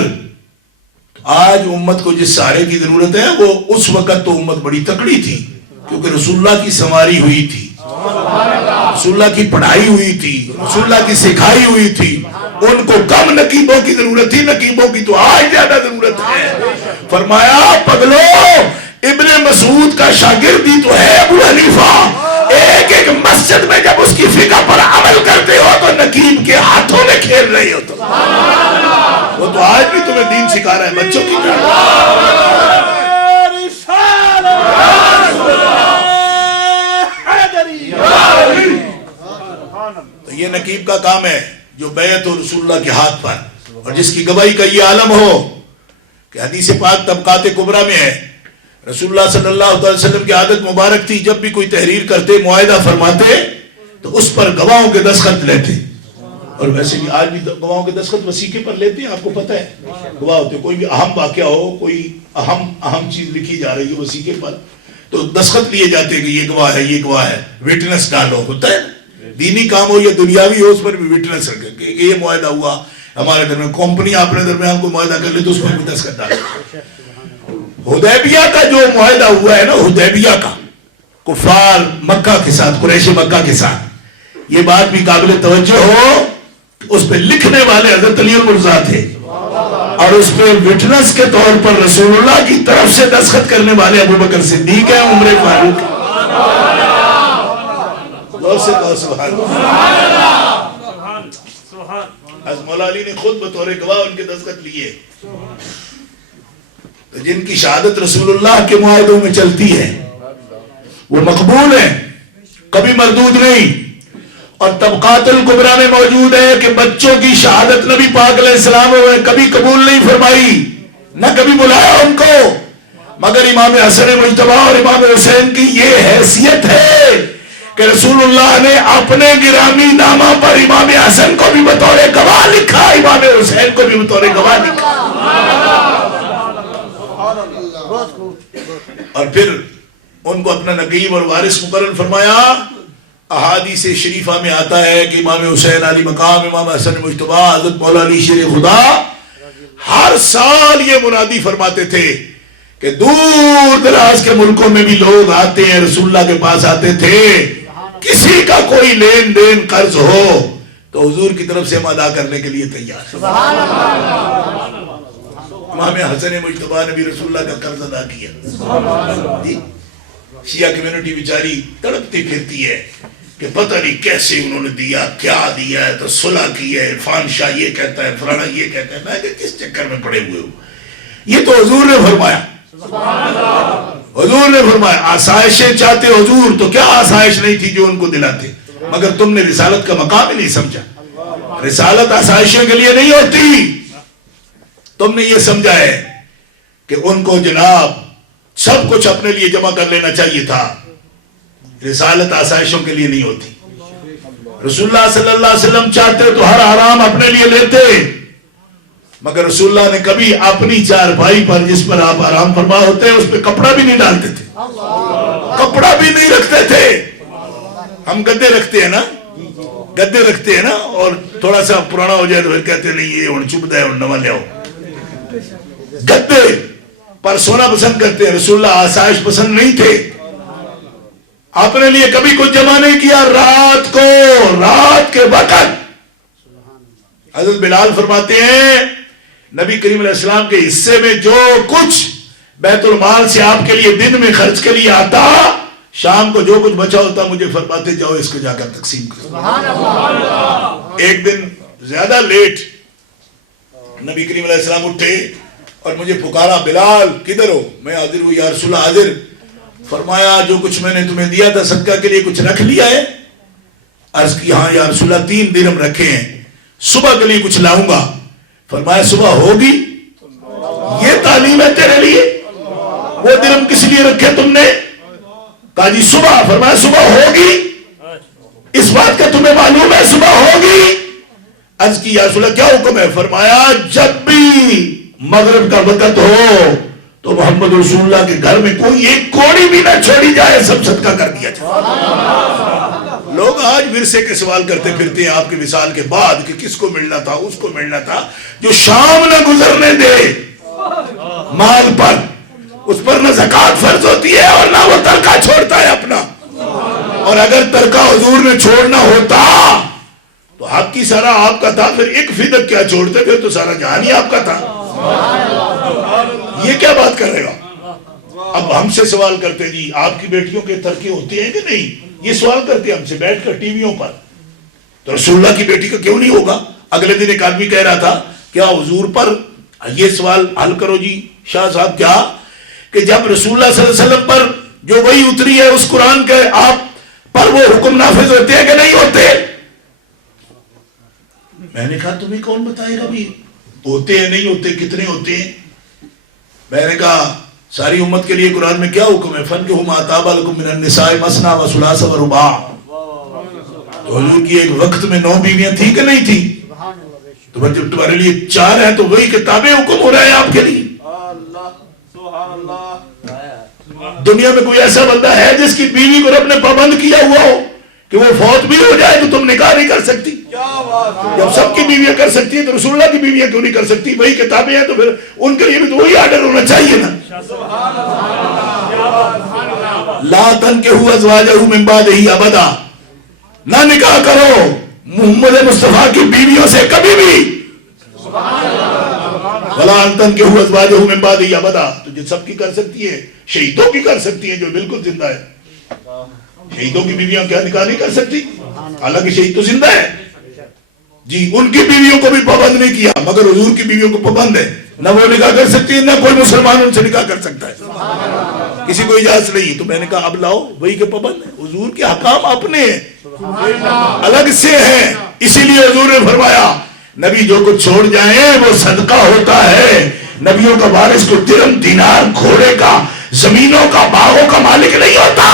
آج امت کو جس سہارے کی ضرورت ہے وہ اس وقت تو امت بڑی تکڑی تھی کیونکہ رسول اللہ کی سنواری ہوئی تھی، رسول اللہ کی پڑھائی ہوئی تھی، رسول اللہ کی سکھائی ہوئی تھی. ان کو کم نقیبوں کی ضرورت تھی، نقیبوں کی تو آج زیادہ ضرورت ہے. فرمایا پگلو ابن مسعود کا شاگرد ہی تو ہے ابو حنیفہ، ایک ایک مسجد میں جب اس کی فقہ پر عمل کرتے ہو تو نقیب کے ہاتھوں میں کھیل رہے ہو. تو وہ تو آج بھی تمہیں دین سکھا رہا ہے بچوں کی طرح. تو یہ نقیب کا کام ہے جو بیعت ہو رسول اللہ کے ہاتھ پر، اور جس کی گواہی کا یہ عالم ہو کہ حدیث پاک طبقات کبریٰ میں ہے. رسول اللہ صلی اللہ علیہ وسلم کی عادت مبارک تھی جب بھی کوئی تحریر کرتے، معاہدہ فرماتے تو اس پر گواہوں کے دستخط لیتے. اور ویسے بھی آج بھی گواہوں کے دستخط وثیقے پر لیتے ہیں، آپ کو پتہ ہے. گواہ ہوتے، کوئی بھی اہم واقعہ ہو، کوئی اہم چیز لکھی جا رہی ہے وثیقے پر تو دستخط لیے جاتے ہیں کہ یہ گواہ ہے، یہ گواہ ہے، وٹنس ڈالو. ہوتا ہے دینی کام ہو یا دنیاوی ہو، اس پر بھی وٹنس رکھے کہ یہ معاہدہ ہوا ہمارے درمیان، کمپنی اپنے درمیان کوئی معاہدہ کر لے تو اس پر بھی دستخط ڈالو. حدیبیہ کا جو معاہدہ ہوا ہے نا، حدیبیہ کا کفار مکہ کے ساتھ، قریش مکہ کے ساتھ، یہ بات بھی قابل توجہ ہو، اس پہ لکھنے والے حضرت علی المرزا تھے اور اس پہ وٹنس کے طور پر رسول اللہ کی طرف سے دستخط کرنے والے ابو بکر صدیق ہیں، عمر فاروق. سبحان اللہ. مولا علی نے خود بطور گواہ ان کے دستخط لیے. تو جن کی شہادت رسول اللہ کے معاہدوں میں چلتی ہے وہ مقبول ہیں، کبھی مردود نہیں. اور طبقات الکبریٰ میں موجود ہے کہ بچوں کی شہادت نبی پاک علیہ السلام ہوئے کبھی قبول نہیں فرمائی، نہ کبھی بلایا ان کو. مگر امام حسن مجتبی اور امام حسین کی یہ حیثیت ہے کہ رسول اللہ نے اپنے گرامی نامہ پر امام حسن کو بھی بطور گواہ لکھا، امام حسین کو بھی بطور گواہ لکھا. اور پھر ان کو اپنا نقیب اور وارث مقرر فرمایا. احادیث شریفہ میں آتا ہے کہ امام حسین علی مقام، امام حسن مجتبی، حضرت مولا علی شیر خدا ہر سال یہ منادی فرماتے تھے کہ دور دراز کے ملکوں میں بھی لوگ آتے ہیں، رسول اللہ کے پاس آتے تھے، کسی کا کوئی لین دین قرض ہو تو حضور کی طرف سے ہم ادا کرنے کے لیے تیار ہیں. امام حسن مجتبی نے بھی رسول اللہ کا قرض ادا کیا. شیعہ کمیونٹی بیچاری تڑپتی پھرتی ہے کہ پتہ نہیں کیسے انہوں نے دیا، کیا دیا ہے، تو صلح کی ہے، عرفان شاہ یہ کہتا ہے، فلانا یہ کہتا ہے. میں کہ کس چکر میں پڑے ہوئے ہو؟ یہ تو حضور نے فرمایا. حضور نے فرمایا آسائشیں چاہتے حضور، تو کیا آسائش نہیں تھی جو ان کو دلاتے؟ مگر تم نے رسالت کا مقام ہی نہیں سمجھا. رسالت آسائشوں کے لیے نہیں ہوتی. تم نے یہ سمجھا ہے کہ ان کو جناب سب کچھ اپنے لیے جمع کر لینا چاہیے تھا. رسالت آسائشوں کے لیے نہیں ہوتی. رسول اللہ صلی اللہ علیہ وسلم چاہتے تو ہر حرام اپنے لیے لیتے، مگر رسول اللہ نے کبھی اپنی چارپائی پر جس پر آپ آرام فرما ہوتے ہیں اس پہ کپڑا بھی نہیں ڈالتے تھے، کپڑا بھی نہیں رکھتے تھے. ہم گدے رکھتے ہیں نا، گدے رکھتے ہیں نا، اور تھوڑا سا پرانا ہو جائے تو پھر کہتے ہیں نہیں یہ ہن چبھدا ہے، ہن نواں لے آؤ. گدے پر سونا پسند کرتے ہیں. رسول اللہ آسائش پسند نہیں تھے، اپنے لیے کبھی کچھ جمع نہیں کیا. رات کو، رات کے وقت حضرت بلال فرماتے ہیں نبی کریم علیہ السلام کے حصے میں جو کچھ بیت المال سے آپ کے لیے دن میں خرچ کے لیے آتا، شام کو جو کچھ بچا ہوتا مجھے فرماتے جاؤ اس کو جا کر تقسیم کرو. ایک دن زیادہ لیٹ نبی کریم علیہ السلام اٹھے اور مجھے پکارا، بلال کدھر ہو؟ میں حاضر ہوں یا رسول اللہ. حاضر. فرمایا جو کچھ میں نے تمہیں دیا تھا صدقہ کے لیے کچھ رکھ لیا ہے؟ عرض کی ہاں یا رسول اللہ 3 درہم رکھے ہیں، صبح کے لیے کچھ لاؤں گا. فرمایا صبح ہوگی؟ یہ تعلیم ہے تیرے لیے؟ وہ درہم کس لیے رکھے تم نے؟ کہا جی صبح. فرمایا صبح ہوگی؟ اس بات کا تمہیں معلوم ہے صبح ہوگی؟ عرض کی یا رسول اللہ کیا حکم ہے؟ فرمایا جب بھی مغرب کا وقت ہو تو محمد رسول اللہ کے گھر میں کوئی ایک کوڑی بھی نہ چھوڑی جائے، سب صدقہ کر دیا جائے. لوگ آج ورثے کے سوال کرتے پھرتے ہیں آپ کے وصال کے بعد کہ کس کو ملنا تھا، اس کو ملنا تھا. جو شام نہ گزرنے دے مال پر، اس پر نہ زکوٰۃ فرض ہوتی ہے اور نہ وہ ترکہ چھوڑتا ہے اپنا. اور اگر ترکہ حضور نے چھوڑنا ہوتا تو حق کی سارا آپ کا تھا، پھر ایک فدق کیا چھوڑتے، پھر تو سارا جہان ہی آپ کا تھا. یہ کیا بات کر رہے ہو؟ اب ہم سے سوال کرتے جی آپ کی بیٹیوں کے ترکے ہوتے ہیں کہ نہیں، یہ سوال کرتے ہم سے بیٹھ کر ٹی ویوں پر. تو رسول اللہ کی بیٹی کا کیوں نہیں ہوگا؟ اگلے دن ایک آدمی کہہ رہا تھا کیا حضور پر یہ سوال حل کرو جی شاہ صاحب، کیا کہ جب رسول اللہ صلی اللہ علیہ وسلم پر جو وحی اتری ہے اس قرآن کے آپ پر وہ حکم نافذ ہوتے ہیں کہ نہیں ہوتے؟ میں نے کہا تمہیں کون بتائے گا بھی ہوتے ہیں نہیں ہوتے، کتنے ہوتے ہیں؟ میں نے کہا ساری امت کے لیے قرآن میں کیا حکم ہے؟ فَانكِحُوا مَا طَابَ لَكُم مِّنَ النِّسَاءِ مَثْنَىٰ وَثُلَاثَ وَرُبَاعَ. تو حضور کی ایک وقت میں 9 بیویاں تھیں کہ نہیں تھی؟ تو جب تمہارے لیے 4 ہیں تو وہی کتابیں حکم ہو رہا ہے آپ کے لیے. دنیا میں کوئی ایسا بندہ ہے جس کی بیوی کو رب نے پابند کیا ہوا ہو کہ وہ فوت بھی ہو جائے تو تم نکاح نہیں کر سکتی؟ جب سب کی بیویاں کر سکتی ہیں تو رسول اللہ کی بیویاں کیوں نہیں کر سکتی؟ وہی کتابیں ہیں تو پھر ان کے لیے بھی تو وہی آرڈر ہونا چاہیے نا. لا تنکحوا ازواجہ من بعدہ ابدا، نہ نکاح کرو محمد مصطفیٰ کی بیویوں سے کبھی بھی. ولا تنکحوا ازواجہ من بعدہ ابدا، تو جو سب کی کر سکتی ہے، شہیدوں کی کر سکتی ہیں جو بالکل زندہ ہے. شہیدوں کی بیویاں کیا نکاح نہیں کر سکتی؟ حالانکہ شہید تو زندہ ہے جی. ان کی بیویوں کو بھی پابند نہیں کیا، مگر حضور کی بیویوں کو پابند ہے. نہ وہ نکاح کر سکتی ہے، نہ کوئی مسلمان ان سے نکاح کر سکتا ہے. کسی کو اجازت نہیں. تو میں نے کہا اب لاؤ, وہی کے پابند ہیں. حضور کے حکام اپنے الگ سے ہیں. اسی لیے حضور نے فرمایا نبی جو کچھ چھوڑ جائیں وہ صدقہ ہوتا ہے. نبیوں کا وارث کو درم دینار گھوڑے کا زمینوں کا باغوں کا مالک نہیں ہوتا.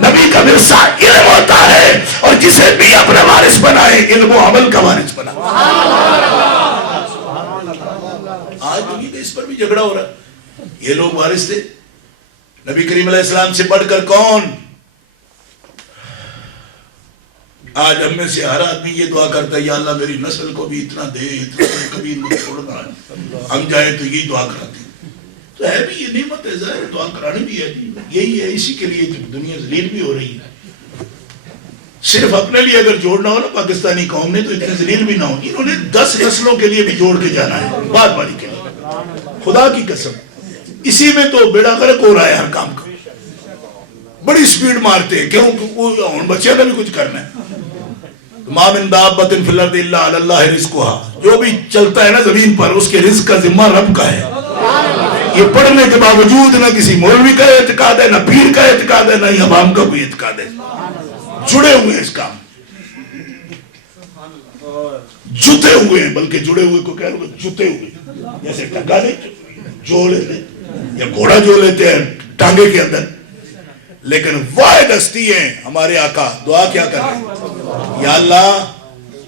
نبی کا ورثہ علم ہوتا ہے, اور جسے بھی اپنا وارث بنائے علم و عمل کا وارث بنا. آج دنیا میں اس پر بھی جھگڑا ہو رہا ہے. یہ لوگ وارث تھے نبی کریم علیہ السلام سے بڑھ کر کون؟ آج ہم میں سے ہر آدمی یہ دعا کرتا ہے یا اللہ میری نسل کو بھی اتنا دے, اتنا کبھی ان کو چھوڑنا ہے. ہم جائے تو یہی دعا کراتے ہیں. تو ہے بھی یہ نعمت ہے, ظاہر دعا کرانی بھی ہے. یہی ہے, اسی کے لیے دنیا ذلیل بھی ہو رہی ہے. صرف اپنے لیے اگر جوڑنا ہو نا پاکستانی قوم نے تو اتنے ذلیل بھی نہ ہو. انہوں نے 10 نسلوں کے لیے بھی جوڑ کے جانا ہے, بات باری کے لیے. خدا کی قسم اسی میں تو بیڑا غرق ہو رہا ہے ہر کام کا. بڑی سپیڈ مارتے ہیں, کیوں بچے نے بھی کچھ کرنا ہے. ما من دابۃ فی الارض الا علی اللہ رزقها, جو بھی چلتا ہے نا زمین پر اس کے رزق کا ذمہ رب کا ہے. یہ پڑھنے کے باوجود نہ کسی مولوی کا اعتقاد ہے, نہ پیر کا اعتقاد ہے, نہ ہی عوام کا کوئی اعتقاد ہے. جڑے ہوئے ہیں اس کام, جتے ہوئے ہیں, بلکہ جڑے ہوئے کو کہہ رہے جتے ہوئے. جیسے ٹنگا نہیں جو لیتے یا گھوڑا جو لیتے ہیں ٹانگے کے اندر. لیکن واحد ہستی ہیں ہمارے آقا. دعا کیا کر رہے ہیں؟ یا اللہ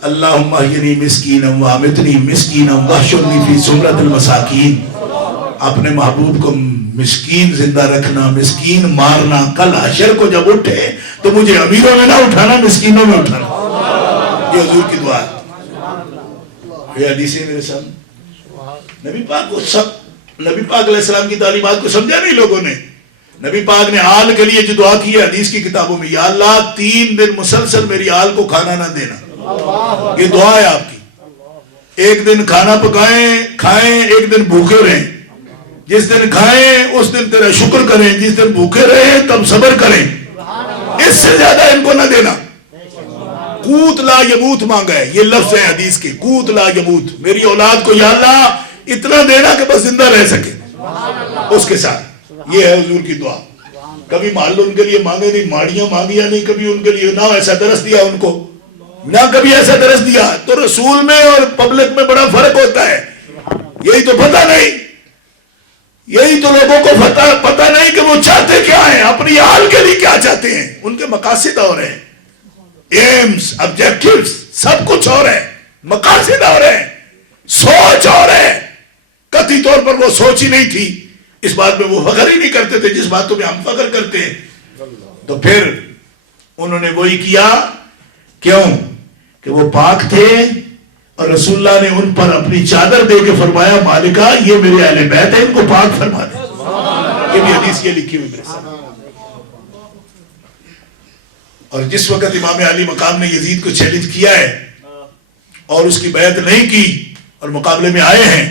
اللہم احینی مسکینا وامتنی مسکینا واحشرنی فی زمرۃ المساکین. اپنے محبوب کو مسکین زندہ رکھنا, مسکین مارنا. کل حشر کو جب اٹھے تو مجھے امیروں میں نہ اٹھانا, مسکینوں میں اٹھانا. یہ حضور کی دعا ہے. یہ حدیث ہے میرے سامنے. نبی پاک کو نبی پاک علیہ السلام کی تعلیمات کو سمجھا نہیں لوگوں نے. نبی پاک نے آل کے لیے جو دعا کی ہے حدیث کی کتابوں میں, یا اللہ 3 دن مسلسل میری آل کو کھانا نہ دینا. یہ دعا ہے آپ کی. ایک دن کھانا پکائیں کھائیں, ایک دن بھوکے رہیں. جس دن کھائیں اس دن تیرا شکر کریں, جس دن بھوکے رہیں تب صبر کریں. اس سے زیادہ ان کو نہ دینا. قوت لا یموت مانگا ہے, یہ لفظ ہے حدیث کے, قوت لا یموت. میری اولاد کو یا اللہ اتنا دینا کہ بس زندہ رہ سکے اس کے ساتھ. یہ ہے حضور کی دعا. کبھی محل ان کے لیے مانگے نہیں, ماڑیاں مانگیا نہیں کبھی ان کے لیے, نہ ایسا درس دیا ان کو, نہ کبھی ایسا درس دیا. تو رسول میں اور پبلک میں بڑا فرق ہوتا ہے. یہی تو پتہ نہیں, یہی تو لوگوں کو پتہ نہیں کہ وہ چاہتے کیا ہیں, اپنی حال کے لیے کیا چاہتے ہیں. ان کے مقاصد اور ہیں, ایمز آبجیکٹیوز سب کچھ اور ہے, مقاصد اور ہیں, سوچ اور ہے. قطعی طور پر وہ سوچ ہی نہیں تھی, اس بات میں وہ فخر ہی نہیں کرتے تھے جس باتوں میں ہم فخر کرتے ہیں. تو پھر انہوں نے وہی کیا. کیوں کہ وہ پاک تھے, اور رسول اللہ نے ان پر اپنی چادر دے کے فرمایا مالکہ یہ میرے اہل بیت ہے, ان کو پاک فرما دے. یہ بھی حدیث یہ لکھی ہوئی میرے سامنے. اور جس وقت امام علی مقام نے یزید کو چیلنج کیا ہے اور اس کی بیعت نہیں کی اور مقابلے میں آئے ہیں,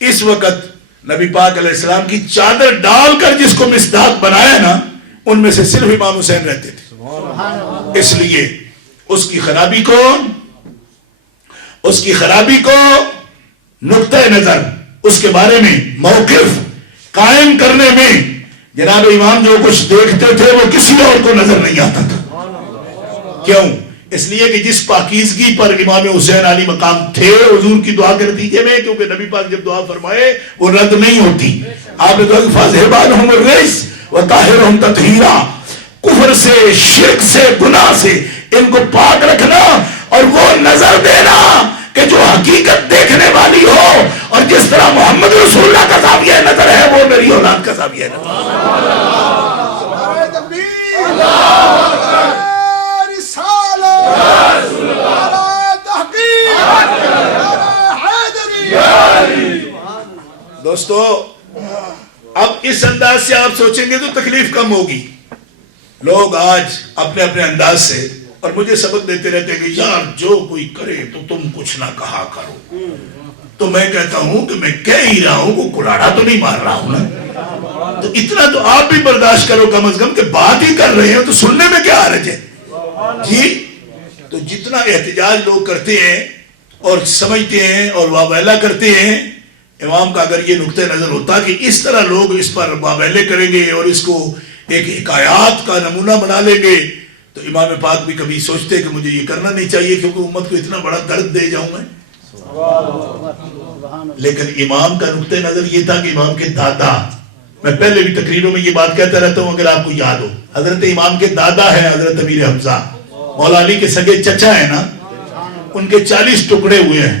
اس وقت نبی پاک علیہ السلام کی چادر ڈال کر جس کو مصداق بنایا نا, ان میں سے صرف امام حسین رہتے تھے. اس لیے اس کی خرابی کو نقطہ نظر, اس کے بارے میں موقف قائم کرنے میں جناب امام جو کچھ دیکھتے تھے وہ کسی اور کو نظر نہیں آتا تھا. کیوں؟ اس لیے کہ جس پاکیزگی پر امام حسین علی مقام تھے حضور کی دعا کے نتیجے میں, کیونکہ نبی پاک جب دعا فرمائے وہ رد نہیں ہوتی. آپ نے دعا کہ فَاذْهِبَانْهُمُ الرِّجْسَ وَطَاهِرْهُمْ تَطْهِيرًا, کفر سے, شرک سے, گناہ سے ان کو پاک رکھنا, اور وہ نظر دینا کہ جو حقیقت دیکھنے والی ہو, اور جس طرح محمد رسول اللہ کا زاویہ نظر ہے وہ میری اولاد کا زاویہ نظر ہے. دوستو اب اس انداز سے آپ سوچیں گے تو تکلیف کم ہوگی. لوگ آج اپنے اپنے انداز سے, اور مجھے سبق دیتے رہتے ہیں کہ یار جو کوئی کرے تو تم کچھ نہ کہا کرو. تو میں کہتا ہوں کہ میں کہہ ہی رہا ہوں, وہ کلاڑا تو نہیں مار رہا ہوں نا, تو اتنا تو آپ بھی برداشت کرو کم از کم, کہ بات ہی کر رہے ہیں تو سننے میں کیا حرج ہے جی. تو جتنا احتجاج لوگ کرتے ہیں اور سمجھتے ہیں اور واویلا کرتے ہیں, امام کا اگر یہ نقطہ نظر ہوتا کہ اس طرح لوگ اس پر مابیلے کریں گے اور اس کو ایک حکایات کا نمونہ بنا لیں گے تو امام پاک بھی کبھی سوچتے کہ مجھے یہ کرنا نہیں چاہیے کیونکہ امت کو اتنا بڑا درد دے جاؤں میں. لیکن امام کا نقطہ نظر یہ تھا کہ امام کے دادا، میں پہلے بھی تقریروں میں یہ بات کہتا رہتا ہوں اگر آپ کو یاد ہو، حضرت امام کے دادا ہے حضرت امیر حمزہ، مولا علی کے سگے چچا ہے نا، ان کے 40 ٹکڑے ہوئے ہیں.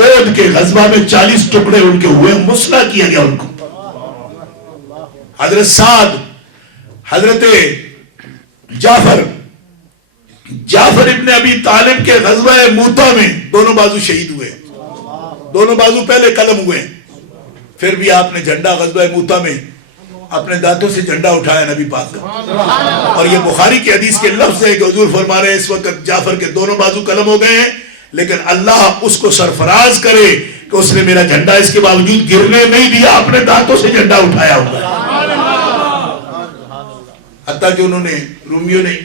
احد کے غزوہ میں 40 ٹکڑے ان کے ہوئے، مسلح کیا گیا ان کو. حضرت سعد، حضرت جعفر ابن ابی طالب کے غزوہ موتا میں دونوں بازو شہید ہوئے، دونوں بازو پہلے قلم ہوئے. پھر بھی آپ نے جھنڈا غزوہ موتا میں اپنے دانتوں سے جھنڈا اٹھایا نبی پاک کا. اور یہ بخاری کی حدیث کے لفظ ہے کہ حضور فرما رہے ہیں اس وقت جعفر کے دونوں بازو قلم ہو گئے ہیں لیکن اللہ اس کو سرفراز کرے کہ اس نے میرا جھنڈا اس کے باوجود گرنے نہیں دیا، اپنے دانتوں سے جھنڈا اٹھایا ہوا. حتیٰ کہ انہوں نے رومیوں نے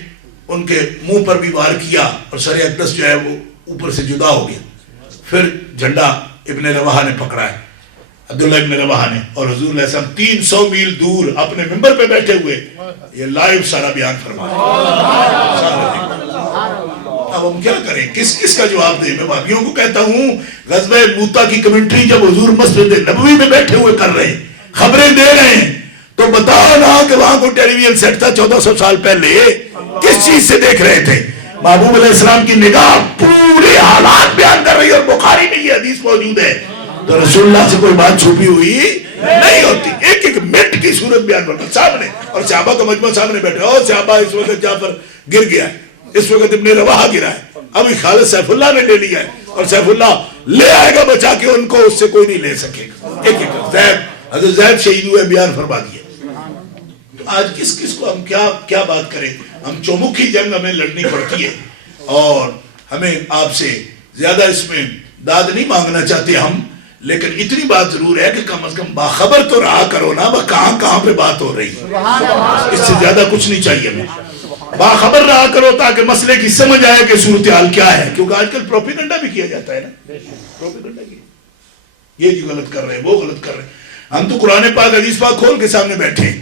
ان کے منہ پر بھی وار کیا اور سر اقدس جو ہے وہ اوپر سے جدا ہو گیا. پھر جھنڈا ابن رواحہ نے پکڑا ہے، عبداللہ ابن رواحہ نے، اور حضور علیہ السلام 300 میل دور اپنے ممبر پہ بیٹھے ہوئے یہ لائیو سارا بیان فرما رہے. اب ہم کیا کریں، کس کا جواب دیں؟ میں بھائیوں کو کہتا ہوں غزوہ موتا کی کمنٹری جب حضور مسجد نبوی میں بیٹھے ہوئے کر رہے ہیں، خبریں دے رہے ہیں، تو بتاؤ نا کہ وہاں کو ٹیلی ویژن سیٹ تھا 1400 سال پہلے، کس چیز سے دیکھ رہے تھے؟ محبوب علیہ السلام کی نگاہ پورے حالات بیان کر رہی ہے، اور بخاری میں یہ حدیث موجود ہے. تو رسول اللہ سے کوئی بات چھپی ہوئی نہیں ہوتی، ایک ایک منٹ کی صورت بیان کرتا سامنے، اور صحابہ کا مجمع سامنے بیٹھے. اور صحابہ اس وقت جعفر گر گیا ہے، اس وقت ابن رواحہ گرا ہے، ابھی خالد سیف اللہ نے لے لیا ہے، اور سیف اللہ لے آئے گا بچا کے ان کو، اس سے کوئی نہیں لے سکے گا. ایک ایک حضرت زید شہید ہوئے، بیان فرما دیا. آج کس کو ہم کیا بات کریں؟ ہم چومکھی جنگ ہمیں لڑنی پڑتی ہے، اور ہمیں آپ سے زیادہ اس میں داد نہیں مانگنا چاہتے ہم، لیکن اتنی بات ضرور ہے کہ کم از کم باخبر تو رہا کرو نا، کہاں پہ بات ہو رہی ہے. اس سے زیادہ کچھ نہیں چاہیے ہمیں. باخبر رہا کرو تاکہ مسئلے کی سمجھ آئے کہ صورتحال کیا ہے. کیونکہ آج کل پروپیگنڈا بھی کیا جاتا ہے نا، پروپیگنڈا کیا، یہ جو غلط کر رہے ہیں وہ غلط کر رہے ہیں. ہم تو قرآن پاک حدیث پاک کھول کے سامنے بیٹھے ہیں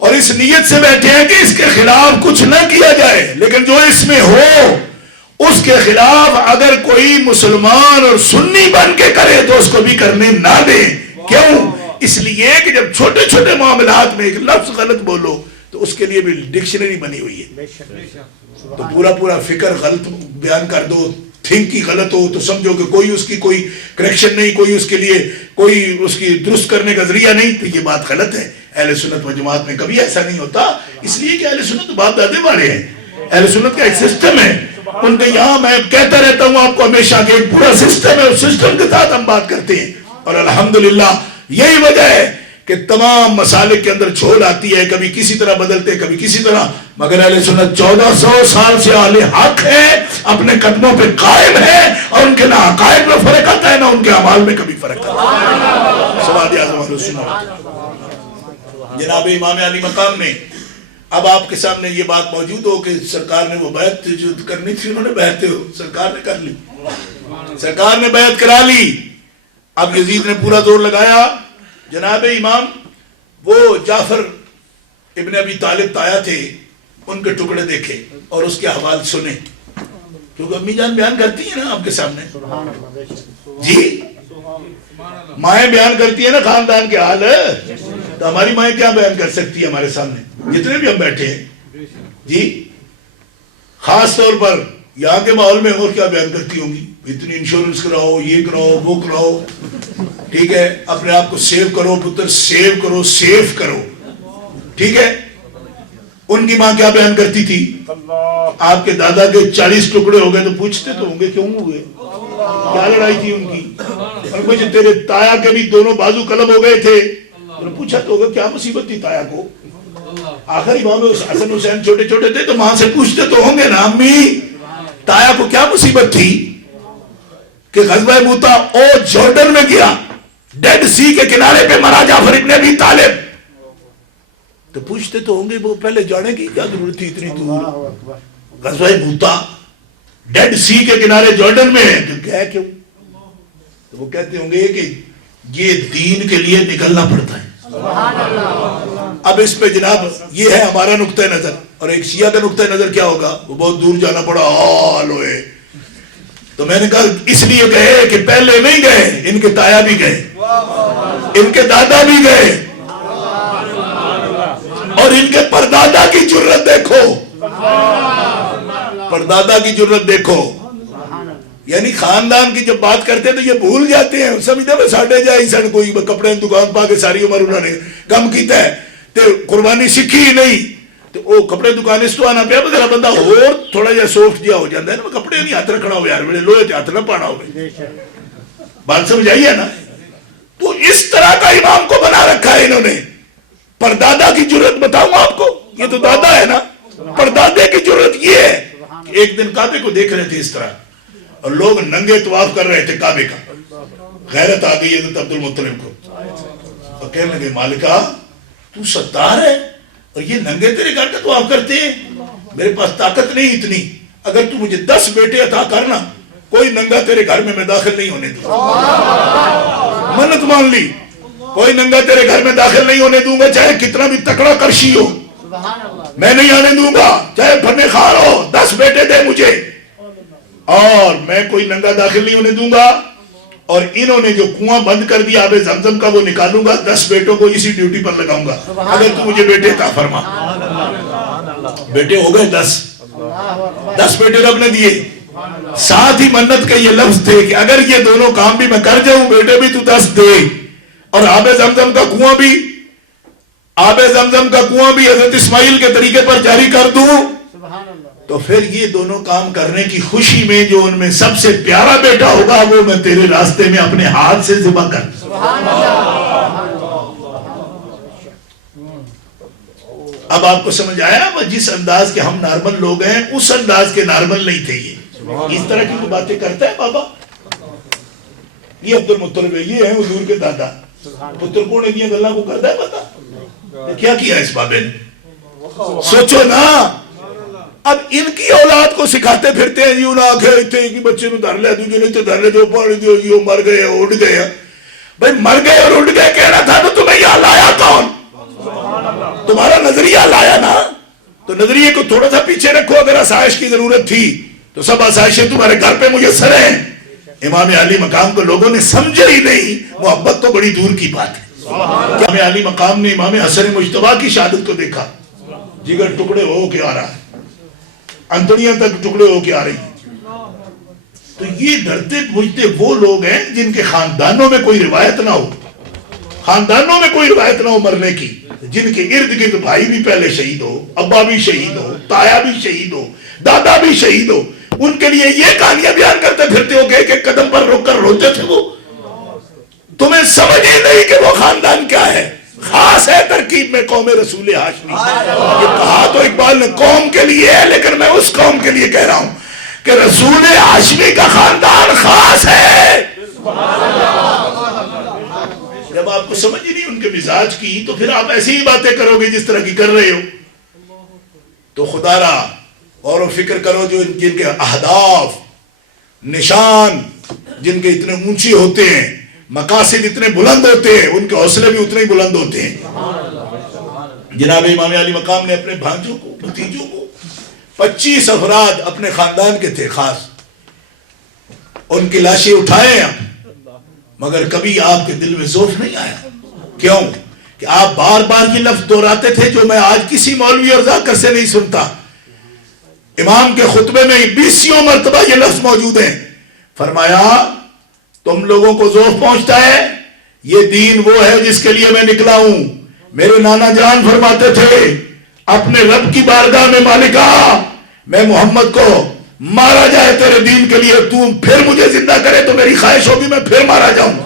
اور اس نیت سے بیٹھے ہیں کہ اس کے خلاف کچھ نہ کیا جائے، لیکن جو اس میں ہو اس کے خلاف اگر کوئی مسلمان اور سنی بن کے کرے تو اس کو بھی کرنے نہ دیں. کیوں؟ اس لیے کہ جب چھوٹے چھوٹے معاملات میں ایک لفظ غلط بولو تو اس کے لیے بھی ڈکشنری بنی ہوئی ہے. تو پورا فکر غلط بیان کر دو، تھنک ہی غلط ہو تو سمجھو کہ کوئی اس کی کوئی کریکشن نہیں، کوئی اس کے لیے کوئی اس کی درست کرنے کا ذریعہ نہیں، تو یہ بات غلط ہے. اہل سنت و جماعت میں کبھی ایسا نہیں ہوتا، اس لیے کہ اہل سنت باپ دادے والے ہیں. اہل سنت کا ایک سسٹم ہے، ان کے یہاں میں کہتا رہتا ہوں آپ کو ہمیشہ کہ ایک پورا سسٹم ہے، اس سسٹم کے ساتھ ہم بات کرتے ہیں. اور الحمدللہ یہی وجہ ہے کہ تمام مسالک کے اندر چھوڑ آتی ہے، کبھی کسی طرح بدلتے کبھی کسی طرح، مگر اہل سنت 1400 سال سے اہل حق ہے، اپنے قدموں پہ قائم ہے، اور ان کے نہ عقائد میں فرق آتا ہے نہ ان کے اعمال میں کبھی فرق آتا ہے. سواد اعظم اہل سنت جناب امام علی مقام نے، اب آپ کے سامنے یہ بات موجود ہو کہ سرکار نے وہ بیعت جو کرنی تھی انہوں نے بیعت سرکار نے کر لی، سرکار نے بیعت کرا لی. اب یزید نے پورا زور لگایا. جناب امام وہ جعفر ابن ابی طالب تایا تھے، ان کے ٹکڑے دیکھے اور اس کے حوال سنے، کیونکہ امی جان بیان کرتی ہیں نا آپ کے سامنے، جی مائیں بیان کرتی ہیں نا خاندان کے حال، تو ہماری مائیں کیا بیان کر سکتی ہے ہمارے سامنے جتنے بھی ہم بیٹھے ہیں جی. خاص طور پر یہاں کے ماحول میں اور کیا بیان کرتی ہوں گی، اتنی انشورنس کراؤ، یہ کراؤ وہ کراؤ، ٹھیک ہے، اپنے آپ کو سیو کرو پتر، سیو کرو، سیف کرو، ٹھیک ہے. ان کی ماں کیا بیان کرتی تھی؟ آپ کے دادا کے 40 ٹکڑے ہو گئے تو پوچھتے تو ہوں گے کیوں ہوئے، کیا لڑائی تھی ان کی، اور کچھ تیرے تایا کے بھی دونوں بازو قلم ہو گئے تھے، پوچھا تو ہوگا کیا مصیبت تھی تایا کو. آخر امام حسن حسین چھوٹے چھوٹے تھے تو ماں سے پوچھتے تو ہوں گے نا، امی تایا کو کیا مصیبت تھی کہ غزوہ موتا او جارڈن میں گیا، ڈیڈ سی کے کنارے پہ مرا جعفر ابن ابی طالب، تو پوچھتے تو ہوں گے وہ پہلے جانے کی کیا ضرورت تھی اتنی دور، غزوہ موتا ڈیڈ سی کے کنارے جارڈن میں ہے تو گئے کیوں. تو وہ کہتے ہوں گے کہ یہ دین کے لیے نکلنا پڑتا ہے. اب اس پہ جناب یہ ہے ہمارا نقطہ نظر, اور ایک شیعہ کا نقطہ نظر کیا ہوگا, وہ بہت دور جانا پڑا لوئے. تو میں نے کہا اس لیے گئے کہ پہلے نہیں گئے, ان کے تایا بھی گئے, ان کے دادا بھی گئے, اور ان کے پردادا کی جرت دیکھو, پردادا کی جرت دیکھو. یعنی خاندان کی جب بات کرتے ہیں تو یہ بھول جاتے ہیں, سمجھتے ہیں ساڑھے جائے سن کوئی کپڑے دکان پا کے ساری عمر انہوں نے کم کیتا ہے تے قربانی سکھی ہی نہیں, تو وہ کپڑے دکان اس تو آنا پیا بندہ بندہ اور تھوڑا جہا سافٹ جہا ہو جاتا ہے نا, کپڑے نہیں ہاتھ رکھنا ہو یار, بڑے لوہے ہاتھ نہ پانا ہو, بات سمجھ آئی ہے نا. تو اس طرح کا امام کو بنا رکھا ہے انہوں نے. پردادا کی جرت بتاؤں آپ کو, یہ تو دادا ہے نا, پردادے کی جرت یہ ہے کہ ایک دن کعبے کو دیکھ رہے تھے اس طرح, اور لوگ ننگے طواف کر رہے تھے کعبے کا. غیرت آ گئی حضرت عبد المطلب کو, اور کہنے لگے مالکہ تو ستار ہے اور یہ ننگے تیرے گھر کا طواف کرتے ہیں, میرے پاس طاقت نہیں اتنی, اگر تو مجھے 10 بیٹے عطا کرنا کوئی ننگا تیرے گھر میں داخل نہیں ہونے دوں. منت مان لی, کوئی ننگا تیرے گھر میں داخل نہیں ہونے دوں گا, چاہے کتنا بھی تکڑا کرشی ہو میں نہیں آنے دوں گا, چاہے بھنے خار ہو, 10 بیٹے دے مجھے, اور میں کوئی ننگا داخل نہیں ہونے دوں گا. اور انہوں نے جو کنواں بند کر دیا آب زمزم کا وہ نکالوں گا, 10 بیٹوں کو اسی ڈیوٹی پر لگاؤں گا, اگر تو مجھے بیٹے عطا فرما. بیٹے ہو گئے 10 بیٹے رب نے دیے. ساتھ ہی منت کے یہ لفظ تھے کہ اگر یہ دونوں کام بھی میں کر جاؤں, بیٹے بھی تو 10 دے, اور آب زمزم کا کنواں بھی, آب زمزم کا کنواں بھی حضرت اسماعیل کے طریقے پر جاری کر دوں, تو پھر یہ دونوں کام کرنے کی خوشی میں جو ان میں سب سے پیارا بیٹا ہوگا وہ میں تیرے راستے میں اپنے ہاتھ سے ذبح کر دوں. اب آپ کو سمجھ آیا وہ جس انداز کے ہم نارمل لوگ ہیں اس انداز کے نارمل نہیں تھے یہ. اس طرح کی تو باتیں کرتا ہے بابا. یہ عبد المطلب ہے, یہ ہے حضور کے دادا. پتر کو نے دیا گلا کو کرتا ہے پتا کیا کیا اس بابے نے, سوچو نا. اب ان کی اولاد کو سکھاتے پھرتے ہیں یوں نہ آکھے اتنے کی بچے نو دھر لے دوجے نے تو دھر لے دو پانی دیو, یہ مر گئے اڑ گئے. بھائی مر گئے اور اڑ گئے کہنا تھا تو تمہیں یہاں لایا کون, تمہارا نظریہ لایا نا. تو نظریے کو تھوڑا سا پیچھے رکھو, اگر آسائش کی ضرورت تھی تو سب آسائشیں تمہارے گھر پہ میسر ہیں. امام علی مقام کو لوگوں نے سمجھا ہی نہیں, محبت تو بڑی دور کی بات ہے. امام علی مقام نے امام حسن مجتبیٰ کی شہادت کو دیکھا, جگر ٹکڑے ہو کے آ رہا ہے, انتڑیاں تک ٹکڑے ہو کے آ رہی ہیں. تو یہ ڈرتے پوچھتے وہ لوگ ہیں جن کے خاندانوں میں کوئی روایت نہ ہو, خاندانوں میں کوئی روایت نہ ہو مرنے کی, جن کے ارد گرد بھائی بھی پہلے شہید ہو, ابا بھی شہید ہو, تایا بھی شہید ہو, دادا بھی شہید ہو. ان کے لیے یہ کہانیاں بیان کرتے پھرتے ہو گئے کہ قدم پر روک کر روتے تھے وہ. تمہیں سمجھ ہی نہیں کہ وہ خاندان کیا ہے. خاص ہے ترکیب میں قوم رسول ہاشمی. یہ کہا تو اقبال نے قوم کے لیے ہے, لیکن میں اس قوم کے لیے کہہ رہا ہوں کہ رسول ہاشمی کا خاندان خاص ہے. جب آپ کو سمجھ ہی نہیں ان کے مزاج کی تو پھر آپ ایسی ہی باتیں کرو گے جس طرح کی کر رہے ہو. تو خدا را اور فکر کرو جو جن کے اہداف نشان جن کے اتنے اونچی ہوتے ہیں, مقاصد اتنے بلند ہوتے ہیں, ان کے حوصلے بھی اتنے ہی بلند ہوتے ہیں. جناب امام علی مقام نے اپنے بھانجوں کو, بھتیجوں کو, 25 افراد اپنے خاندان کے تھے خاص, ان کی لاشیں اٹھائے آپ, مگر کبھی آپ کے دل میں ذوف نہیں آیا. کیوں کہ آپ بار بار یہ لفظ دہراتے تھے جو میں آج کسی مولوی اور ذاکر سے نہیں سنتا. امام کے خطبے میں 20 مرتبہ یہ لفظ موجود ہیں. فرمایا تم لوگوں کو ذوف پہنچتا ہے, یہ دین وہ ہے جس کے لیے میں نکلا ہوں. میرے نانا جان فرماتے تھے اپنے رب کی بارگاہ میں مالکا میں محمد کو مارا جائے تیرے دین کے لیے, تو پھر مجھے زندہ کرے تو میری خواہش ہوگی میں پھر مارا جاؤں,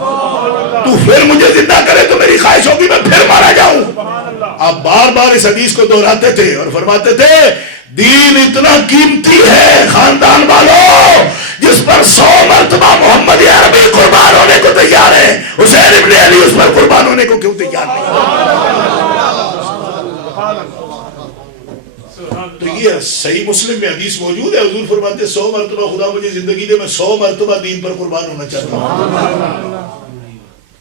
تو پھر مجھے زندہ کرے تو میری خواہش ہوگی میں پھر مارا جاؤں. آپ بار بار اس حدیث کو دہراتے تھے اور فرماتے تھے دین اتنا قیمتی ہے خاندان والوں جس پر 100 مرتبہ محمد عربی قربان ہونے کو تیار ہے, حسین ابن علی اس پر قربان ہونے کو کیوں تیار نہیں. تو یہ صحیح مسلم میں حدیث موجود ہے، حضور فرماتے 100 مرتبہ خدا مجھے زندگی دے، میں 100 مرتبہ دین پر قربان ہونا چاہتا ہوں۔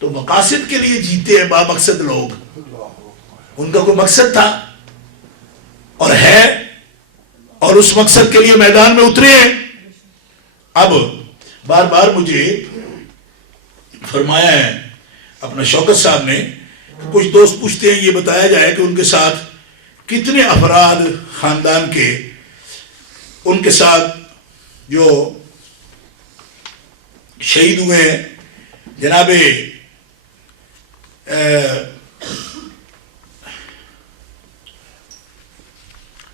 تو مقاصد کے لیے جیتے ہیں با مقصد لوگ، ان کا کوئی مقصد تھا اور ہے، اور اس مقصد کے لیے میدان میں اترے ہیں۔ اب بار بار مجھے فرمایا ہے اپنا شوکت صاحب نے، کچھ دوست پوچھتے ہیں یہ بتایا جائے کہ ان کے ساتھ کتنے افراد خاندان کے ان کے ساتھ جو شہید ہوئے ہیں۔ جناب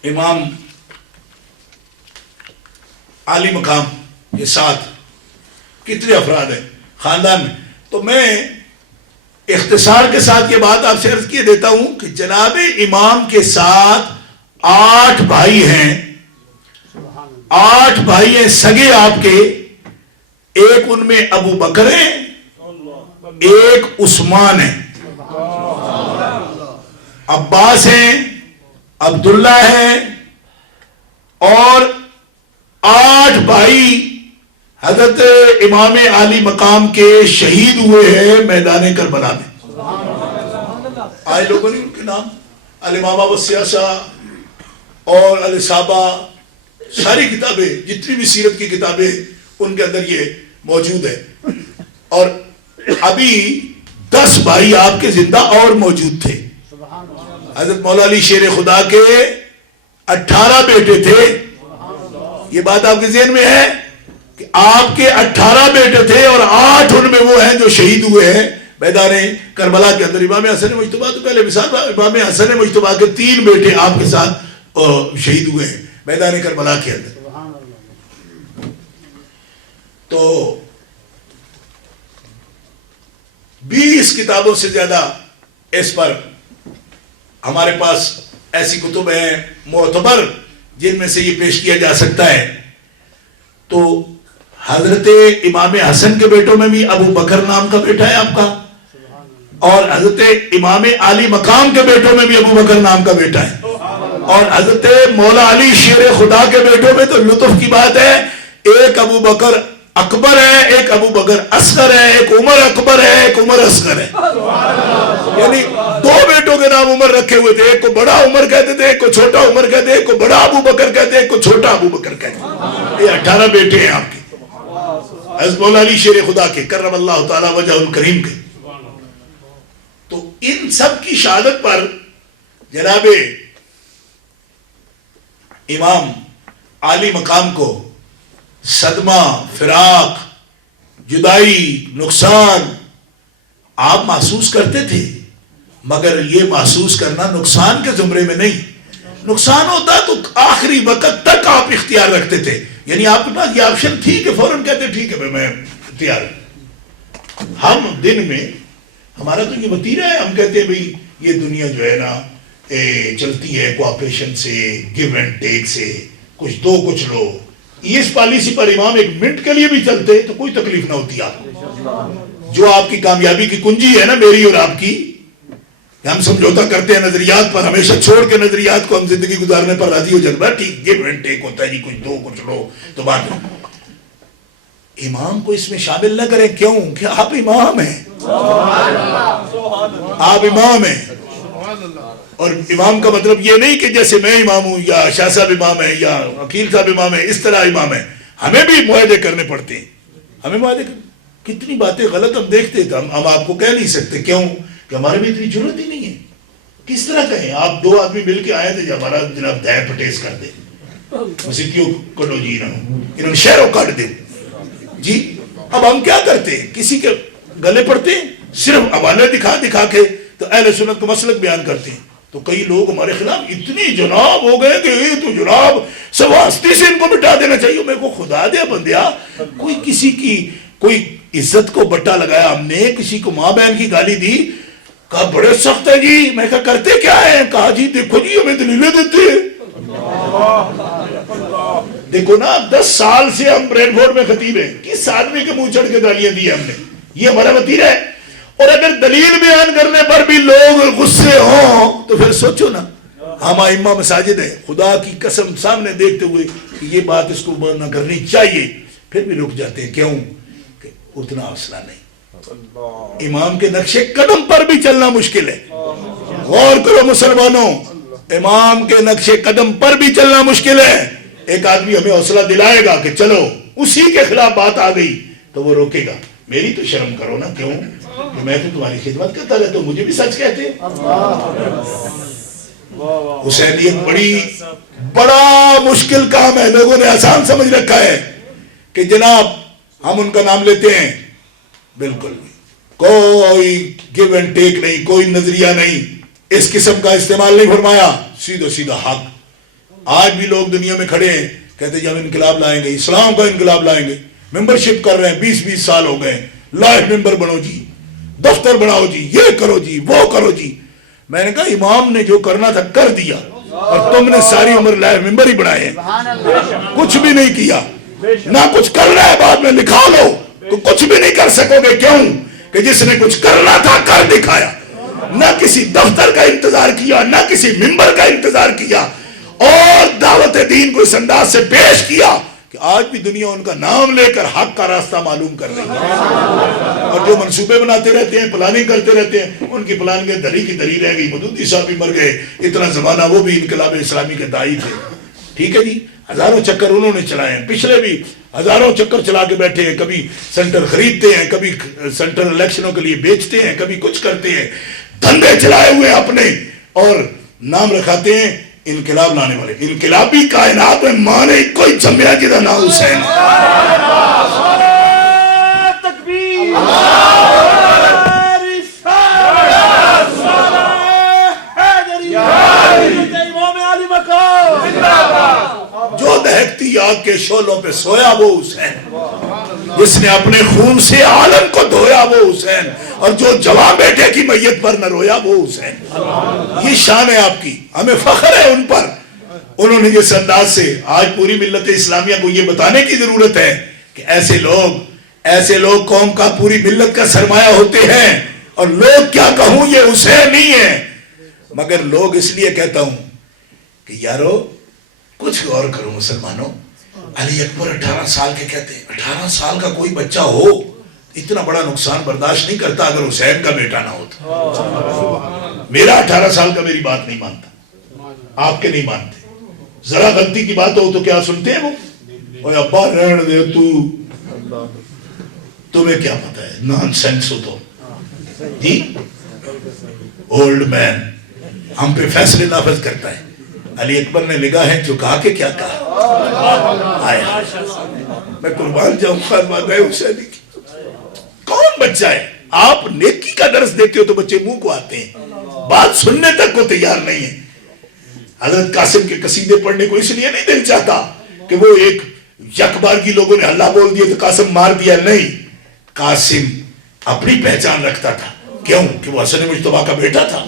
امام عالی مقام کے ساتھ کتنے افراد ہیں خاندان میں؟ تو میں اختصار کے ساتھ یہ بات آپ سے عرض کیے دیتا ہوں کہ جناب امام کے ساتھ 8 بھائی ہیں، 8 بھائی ہیں سگے آپ کے، ایک ان میں ابو بکر ہے، ایک عثمان ہے، عباس ہیں، عبداللہ ہے، اور 8 بھائی حضرت امام عالی مقام کے شہید ہوئے ہیں میدان کربلا میں۔ آئے لوگوں نے ان کے نام الامامہ والسیاسہ اور الصحابہ، ساری کتابیں جتنی بھی سیرت کی کتابیں ان کے اندر یہ موجود ہے۔ اور ابھی 10 بھائی آپ کے زندہ اور موجود تھے۔ حضرت مولا علی شیر خدا کے 18 بیٹے تھے، یہ بات آپ کے ذہن میں ہے کہ آپ کے 18 بیٹے تھے اور 8 ان میں وہ ہیں جو شہید ہوئے ہیں میدان کربلا کے اندر۔ امام حسن مجتبیٰ تو پہلے مثال، امام حسن مجتبیٰ کے 3 بیٹے آپ کے ساتھ شہید ہوئے ہیں میدان کربلا کے اندر۔ تو 20 کتابوں سے زیادہ اس پر ہمارے پاس ایسی کتب ہیں معتبر جن میں سے یہ پیش کیا جا سکتا ہے۔ تو حضرت امام حسن کے بیٹوں میں بھی ابو بکر نام کا بیٹا ہے آپ کا، اور حضرت امام عالی مقام کے بیٹوں میں بھی ابو بکر نام کا بیٹا ہے، اور حضرت مولا علی شیر خدا کے بیٹوں میں تو لطف کی بات ہے، ایک ابو بکر اکبر ہے، ایک ابو بکر اصغر ہے، ایک عمر اکبر ہے، ایک عمر اصغر ہے۔ یعنی 2 بیٹوں کے نام عمر رکھے ہوئے تھے، ایک کو بڑا عمر کہتے تھے، ایک کو چھوٹا عمر کہتے تھے، ایک کو بڑا ابو بکر کہتے ہیں، ایک کو چھوٹا ابو بکر کہتے ہیں۔ یہ 18 بیٹے ہیں آپ کے حضرت مولا علی شیر خدا کے کرم اللہ تعالی وجہ الکریم کے۔ تو ان سب کی شہادت پر جناب امام عالی مقام کو صدمہ، فراق، جدائی، نقصان آپ محسوس کرتے تھے، مگر یہ محسوس کرنا نقصان کے زمرے میں نہیں۔ نقصان ہوتا تو آخری وقت تک آپ اختیار رکھتے تھے، یعنی آپ کے پاس یہ آپشن تھی کہ فوراً کہتے ٹھیک ہے میں تیار ہوں۔ ہم دن میں ہمارا تو یہ وتیرہ ہے، ہم کہتے ہیں بھئی یہ دنیا جو ہے نا چلتی ہے کوآپریشن سے، گیو اینڈ ٹیک سے، کچھ دو کچھ لو۔ اس پالیسی پر امام 1 منٹ کے لیے بھی چلتے تو کوئی تکلیف نہ ہوتی آپ کو۔ جو آپ کی کامیابی کی کنجی ہے نا میری اور آپ کی، ہم سمجھوتا کرتے ہیں نظریات پر، ہمیشہ چھوڑ کے نظریات کو ہم زندگی گزارنے پر راضی ہو جاتے ہیں، ٹھیک گیو اینڈ ٹیک ہوتا ہے جی، کچھ دو کچھ لو تو بات ہے۔ امام کو اس میں شامل نہ کریں، کیوں کہ آپ امام ہیں، آپ امام ہیں۔ اور امام کا مطلب یہ نہیں کہ جیسے میں امام ہوں یا شاہ صاحب امام ہے یا وکیل صاحب امام ہے اس طرح امام ہے، ہمیں بھی معاہدے کرنے پڑتے ہیں، ہمیں معاہدے کتنی باتیں غلط ہم دیکھتے تھے، ہم آپ کو کہہ نہیں سکتے، کیوں کہ ہمارے میں اتنی ضرورت ہی نہیں ہے۔ کس طرح کہیں آپ 2 آدمی مل کے آئے تھے جو ہمارا جناب دائیں پٹیس کر دے، مسیحیوں کٹو جی نہ انہوں نے شہروں کاٹ دے جی۔ اب ہم کیا کرتے ہیں، کسی کے گلے پڑتے ہیں، صرف حوالے دکھا دکھا کے تو اہل سنت کو مسلک بیان کرتے ہیں۔ تو کئی لوگ ہمارے خلاف اتنی جناب ہو گئے کہ یہ تو جناب سواستی سے ان کو مٹا دینا چاہیے۔ میں کو خدا دیا بندیا، کوئی کسی کی کوئی عزت کو بٹا لگایا ہم نے، کسی کو ماں بہن کی گالی دی، کہا بڑے سخت ہے جی۔ میں کہا کرتے کیا ہے؟ کہا جی دیکھو جی ہمیں دلیلیں دیتے ہیں۔ دیکھو نا 10 سال سے ہم برینڈ فورڈ میں خطیب ہیں، کس آدمی کے منہ چڑھ کے گالیاں دی ہم نے؟ یہ ہمارا وتیرہ ہے۔ اور اگر دلیل بیان کرنے پر بھی لوگ غصے ہوں تو پھر سوچو نا ہم ائمہ مساجد ہیں، خدا کی قسم سامنے دیکھتے ہوئے کہ یہ بات اس کو نہ کرنی چاہیے، پھر بھی رک جاتے ہیں. کیوں؟ کہ اتنا حوصلہ نہیں. امام کے نقش قدم پر بھی چلنا مشکل ہے. غور کرو مسلمانوں، امام کے نقش قدم پر بھی چلنا مشکل ہے. ایک آدمی ہمیں حوصلہ دلائے گا کہ چلو، اسی کے خلاف بات آ گئی تو وہ روکے گا. میری تو شرم کرو نا. کیوں؟ کہ میں تو تمہاری خدمت کرتا رہتا ہوں، مجھے بھی سچ کہتے. حسینیت بڑا مشکل کام ہے. لوگوں نے آسان سمجھ رکھا ہے کہ جناب ہم ان کا نام لیتے ہیں. بالکل کوئی گیو اینڈ ٹیک نہیں، کوئی نظریہ نہیں، اس قسم کا استعمال نہیں فرمایا. سیدھا سیدھا حق. آج بھی لوگ دنیا میں کھڑے ہیں، کہتے ہیں ہم انقلاب لائیں گے، اسلام کا انقلاب لائیں گے. ممبرشپ کر رہے ہیں، 20 سال ہو گئے. لائف ممبر بنو جی، دفتر بناؤ جی، یہ کرو جی، وہ کرو جی. میں نے کہا امام نے جو کرنا تھا کر دیا، اور تم نے ساری عمر لائف ممبر ہی بنائے ہیں، کچھ بھی نہیں کیا. نہ کچھ کرنا ہے بعد میں لکھا لو تو کچھ بھی نہیں کر سکو گے. کیوں؟ کہ جس نے کچھ کرنا تھا کر دکھایا. نہ کسی دفتر کا انتظار کیا، نہ کسی ممبر کا انتظار کیا، اور دعوت دین کو اس انداز سے پیش کیا کہ آج بھی دنیا ان کا نام لے کر حق کا راستہ معلوم کر رہی ہے. اور جو منصوبے بناتے رہتے ہیں، پلاننگ کرتے رہتے ہیں، ان کی پلاننگ دری کی دری رہ گئی. مودودی صاحب بھی مر گئے. اتنا زمانہ وہ بھی انقلاب اسلامی کے داعی تھے. ٹھیک ہے جی، ہزاروں چکر انہوں نے چلائے ہیں. پچھلے بھی ہزاروں چکر چلا کے بیٹھے ہیں. کبھی سینٹر خریدتے ہیں، کبھی سینٹر الیکشنوں کے لیے بیچتے ہیں، کبھی کچھ کرتے ہیں. دھندے چلائے ہوئے اپنے، اور نام رکھاتے ہیں انقلاب لانے والے. انقلابی کائنات میں مانے کوئی جمعہ جدا نام حسین. جو دہکتی آگ کے شعلوں پہ سویا وہ حسین، جس نے اپنے خون سے عالم کو دھویا وہ حسین، اور جو جوان بیٹے کی میت پر نہ رویا وہ حسین. یہ شان ہے آپ کی، ہمیں فخر ہے ان پر. انہوں نے جس انداز سے آج پوری ملت اسلامیہ کو یہ بتانے کی ضرورت ہے کہ ایسے لوگ قوم کا، پوری ملت کا سرمایہ ہوتے ہیں. اور لوگ کیا کہوں، یہ حسین نہیں ہے، مگر لوگ اس لیے کہتا ہوں کہ یارو کچھ غور کرو مسلمانوں. علی اکبر 18 سال کے کہتے ہیں. 18 سال کا کوئی بچہ ہو اتنا بڑا نقصان برداشت نہیں کرتا اگر حسین کا بیٹا نہ ہوتا. میرا 18 سال کا میری بات نہیں مانتا، آپ کے نہیں مانتے. ذرا غلطی کی بات ہو تو کیا سنتے ہیں وہ، اوے ابا رہن دے، تمہیں کیا پتا ہے، نان سینس ہو تو جی. اولڈ مین ہم پہ فیصلے نافذ کرتا ہے. علی اکبر نے نگاہیں چکا کے کیا کہا، آیا میں قربان جاؤں فرماتا ہے حسینی کی. کون بچہ ہے؟ آپ نیکی کا درس دیتے ہو تو بچے منہ کو آتے ہیں، بات سننے تک کو تیار نہیں ہے. حضرت قاسم کے قصیدے پڑھنے کو اس لیے نہیں دل چاہتا کہ وہ ایک یک بار کی لوگوں نے اللہ بول دیا تو قاسم مار دیا. نہیں، قاسم اپنی پہچان رکھتا تھا. کیوں؟ کہ وہ حسن مجتبیٰ کا بیٹا تھا،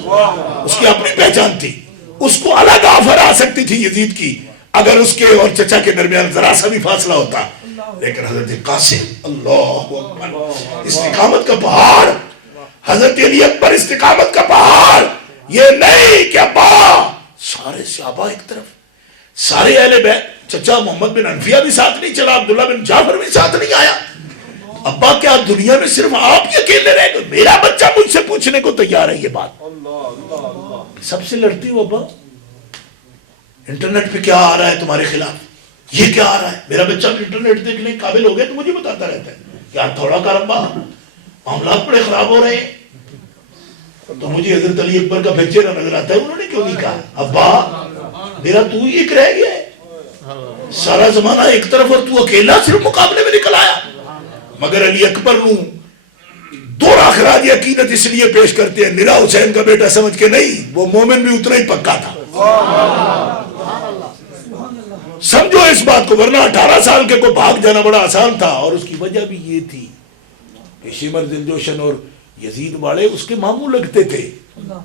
اس کی اپنی پہچان تھی. اس کو الگ آفر آ سکتی تھی یزید کی اگر اس کے اور چچا کے درمیان ذرا سا بھی فاصلہ ہوتا. لیکن حضرت قاسم، اللہ اکبر، استقامت کا پہاڑ. حضرت علی اکبر استقامت کا پہاڑ. یہ نہیں کہ ابا سارے صحابہ ایک طرف، سارے اہل بیت، چچا محمد بن حنفیہ بھی ساتھ نہیں چلا، عبداللہ بن جعفر بھی ساتھ نہیں آیا. ابا کیا دنیا میں صرف آپ ہی اکیلے رہ گئے؟ میرا بچہ مجھ سے پوچھنے کو تیار ہے یہ بات. سب سے لڑتی ہو ابا، انٹرنیٹ پہ کیا آ رہا ہے تمہارے خلاف، یہ کیا آ رہا ہے. میرا بچہ انٹرنیٹ دیکھنے قابل ہو گیا تو مجھے بتاتا رہتا ہے کیا تھوڑا کر ابا معاملات بڑے خراب ہو رہے ہیں. تو مجھے حضرت علی اکبر کا بچے نہ نظر آتا ہے. انہوں نے کیوں نہیں کہا ابا میرا تو ہی ایک رہ گیا ہے، سارا زمانہ ایک طرف اور تو اکیلا صرف مقابلے میں نکل آیا. مگر علی اکبر نو دو خراج عقیدت اس لیے پیش کرتے ہیں، نرا حسین کا بیٹا سمجھ کے نہیں، وہ مومن بھی اتنا ہی پکا تھا. سمجھو اس بات کو، ورنہ 18 سال کے کو بھاگ جانا بڑا آسان تھا. اور اس کی وجہ بھی یہ تھی کہ شمر دلجوشن اور یزید والے اس کے ماموں لگتے تھے.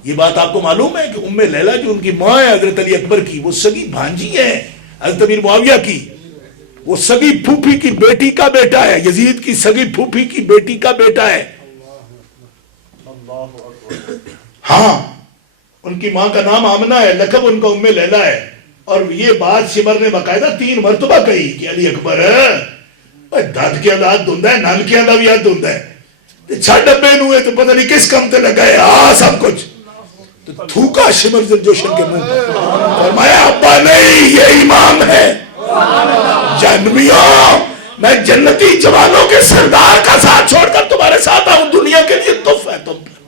یہ بات آپ کو معلوم ہے کہ ام لیلہ جو ان کی ماں ہے حضرت علی اکبر کی، وہ سگی بھانجی ہے حضرت امیر معاویہ کی. وہ سگی پھوپھی کی بیٹی کا بیٹا ہے، یزید کی سگی پھوپھی کی بیٹی کا بیٹا ہے. ہاں ان کی ماں کا نام آمنہ ہے، لقب ان کا ام لیلا ہے، اور یہ بات شمر نے باقاعدہ 3 مرتبہ کہی کہ علی اکبر داد کی انداز دھندا ہے، نان کی انداز یاد دھندا ہے، 6 ڈبے نوئے تو پتہ نہیں کس کم تے لگائے سب کچھ، تو تھوکا شمر ذوالجوشن کے منہ پر، فرمایا ابا نہیں، یہ امام ہے، جنمیوں میں جنتی جوانوں کے سردار کا ساتھ چھوڑ کر تمہارے ساتھ آؤں، دنیا کے لیے تحفہ ہے تم پر۔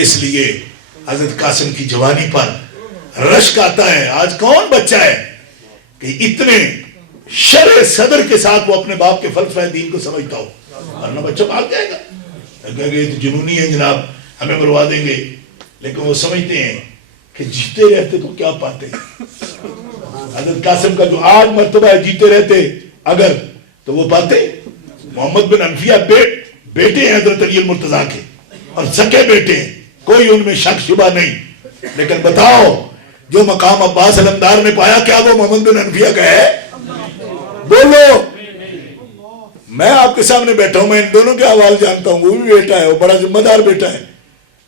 اس لیے حضرت قاسم کی جوانی پر رشک آتا ہے۔ آج کون بچہ ہے کہ اتنے شرع صدر کے ساتھ وہ اپنے باپ کے فلسفہ دین کو سمجھتا ہو، ورنہ بچہ بھاگ جائے گا، کہے گے تو جنونی ہے جناب، ہمیں مروا دیں گے، لیکن وہ سمجھتے ہیں کہ جیتے رہتے تو کیا پاتے ہیں۔ حضرت قاسم کا جو 8 مرتبہ ہے جیتے رہتے اگر تو وہ پاتے۔ محمد بن انفیہ بیٹے ہیں حضرت علی المرتضیٰ کے اور سکے بیٹے ہیں، کوئی ان میں شک شبہ نہیں، لیکن بتاؤ جو مقام عباس علمدار نے پایا کیا وہ محمد بن انفیہ کا ہے؟ بولو۔ میں آپ کے سامنے بیٹھا ہوں، میں ان دونوں کے احوال جانتا ہوں، وہ بھی بیٹا ہے، وہ بڑا ذمہ دار بیٹا ہے،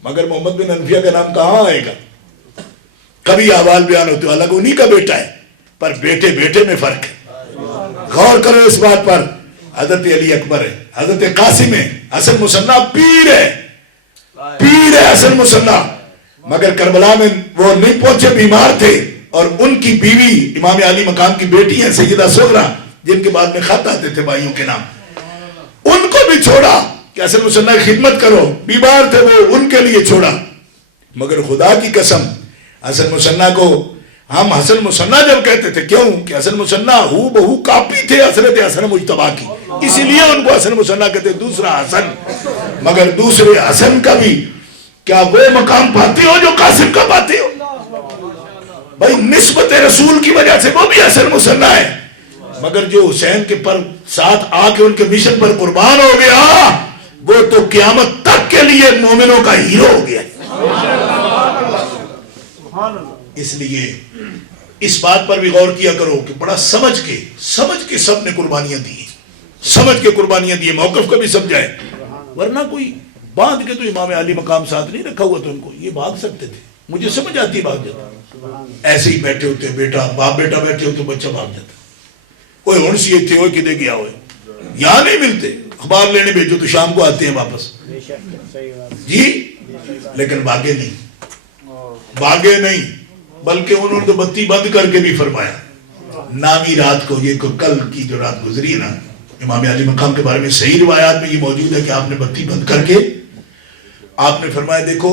مگر محمد بن انفیہ کا نام کہاں آئے گا؟ کبھی احوال بیان ہوتے ہو، الگ انہی کا بیٹا ہے، پر بیٹے بیٹے میں فرق ہے۔ غور کرو اس بات پر۔ حضرت علی اکبر ہے، حضرت قاسم ہے، حسن مصنع پیر ہے، پیر ہے حسن مصنع، مگر کربلا میں وہ نہیں پہنچے، بیمار تھے، اور ان کی بیوی امام علی مقام کی بیٹی ہیں سیدہ صغرا، جن کے بعد میں خط آتے تھے بھائیوں کے نام، ان کو بھی چھوڑا کہ حسن مصنع کی خدمت کرو، بیمار تھے وہ، ان کے لیے چھوڑا۔ مگر خدا کی قسم حسن مصنع کو ہم حسن مصنع جب کہتے تھے، کیوں کہ حسن مصنع ہو بہو کاپی تھے حضرت حسن مجتبیٰ کی، اسی لیے ان کو حسن مصنع کہتے، دوسرا حسن، مگر دوسرے حسن کا بھی کیا وہ مقام پاتے ہو جو قاسم کا پاتے ہو؟ بھائی نسبت رسول کی وجہ سے وہ بھی حسن مصنع ہے، مگر جو حسین کے پر ساتھ آ کے ان کے مشن پر قربان ہو گیا وہ تو قیامت تک کے لیے مومنوں کا ہیرو ہو گیا۔ اس لیے اس بات پر بھی غور کیا کرو کہ بڑا سمجھ کے سب نے قربانیاں دی، سمجھ کے قربانیاں دی، موقف کو بھی سمجھائے، ورنہ کوئی باندھ کے تو امام علی مقام ساتھ نہیں رکھا ہوا تو ان کو یہ بھاگ سکتے تھے، مجھے سمجھ آتی ہے بھاگ جاتا، ایسے ہی بیٹھے ہوتے بیٹا باپ بیٹا بیٹھے ہوتے بچہ بھاگ جاتا، کوئی ہنسی تھے ہوئے کدے گیا ہوئے، یہاں نہیں ملتے، اخبار لینے بھیجو تو شام کو آتے ہیں واپس، جی لیکن بھاگے نہیں، بلکہ انہوں نے تو بتی بند کر کے بھی فرمایا۔ نامی رات کو، یہ کل کی جو رات گزری نا، امام علی مقام کے بارے میں صحیح روایات میں یہ موجود ہے کہ آپ نے بتی بند کر کے آپ نے فرمایا دیکھو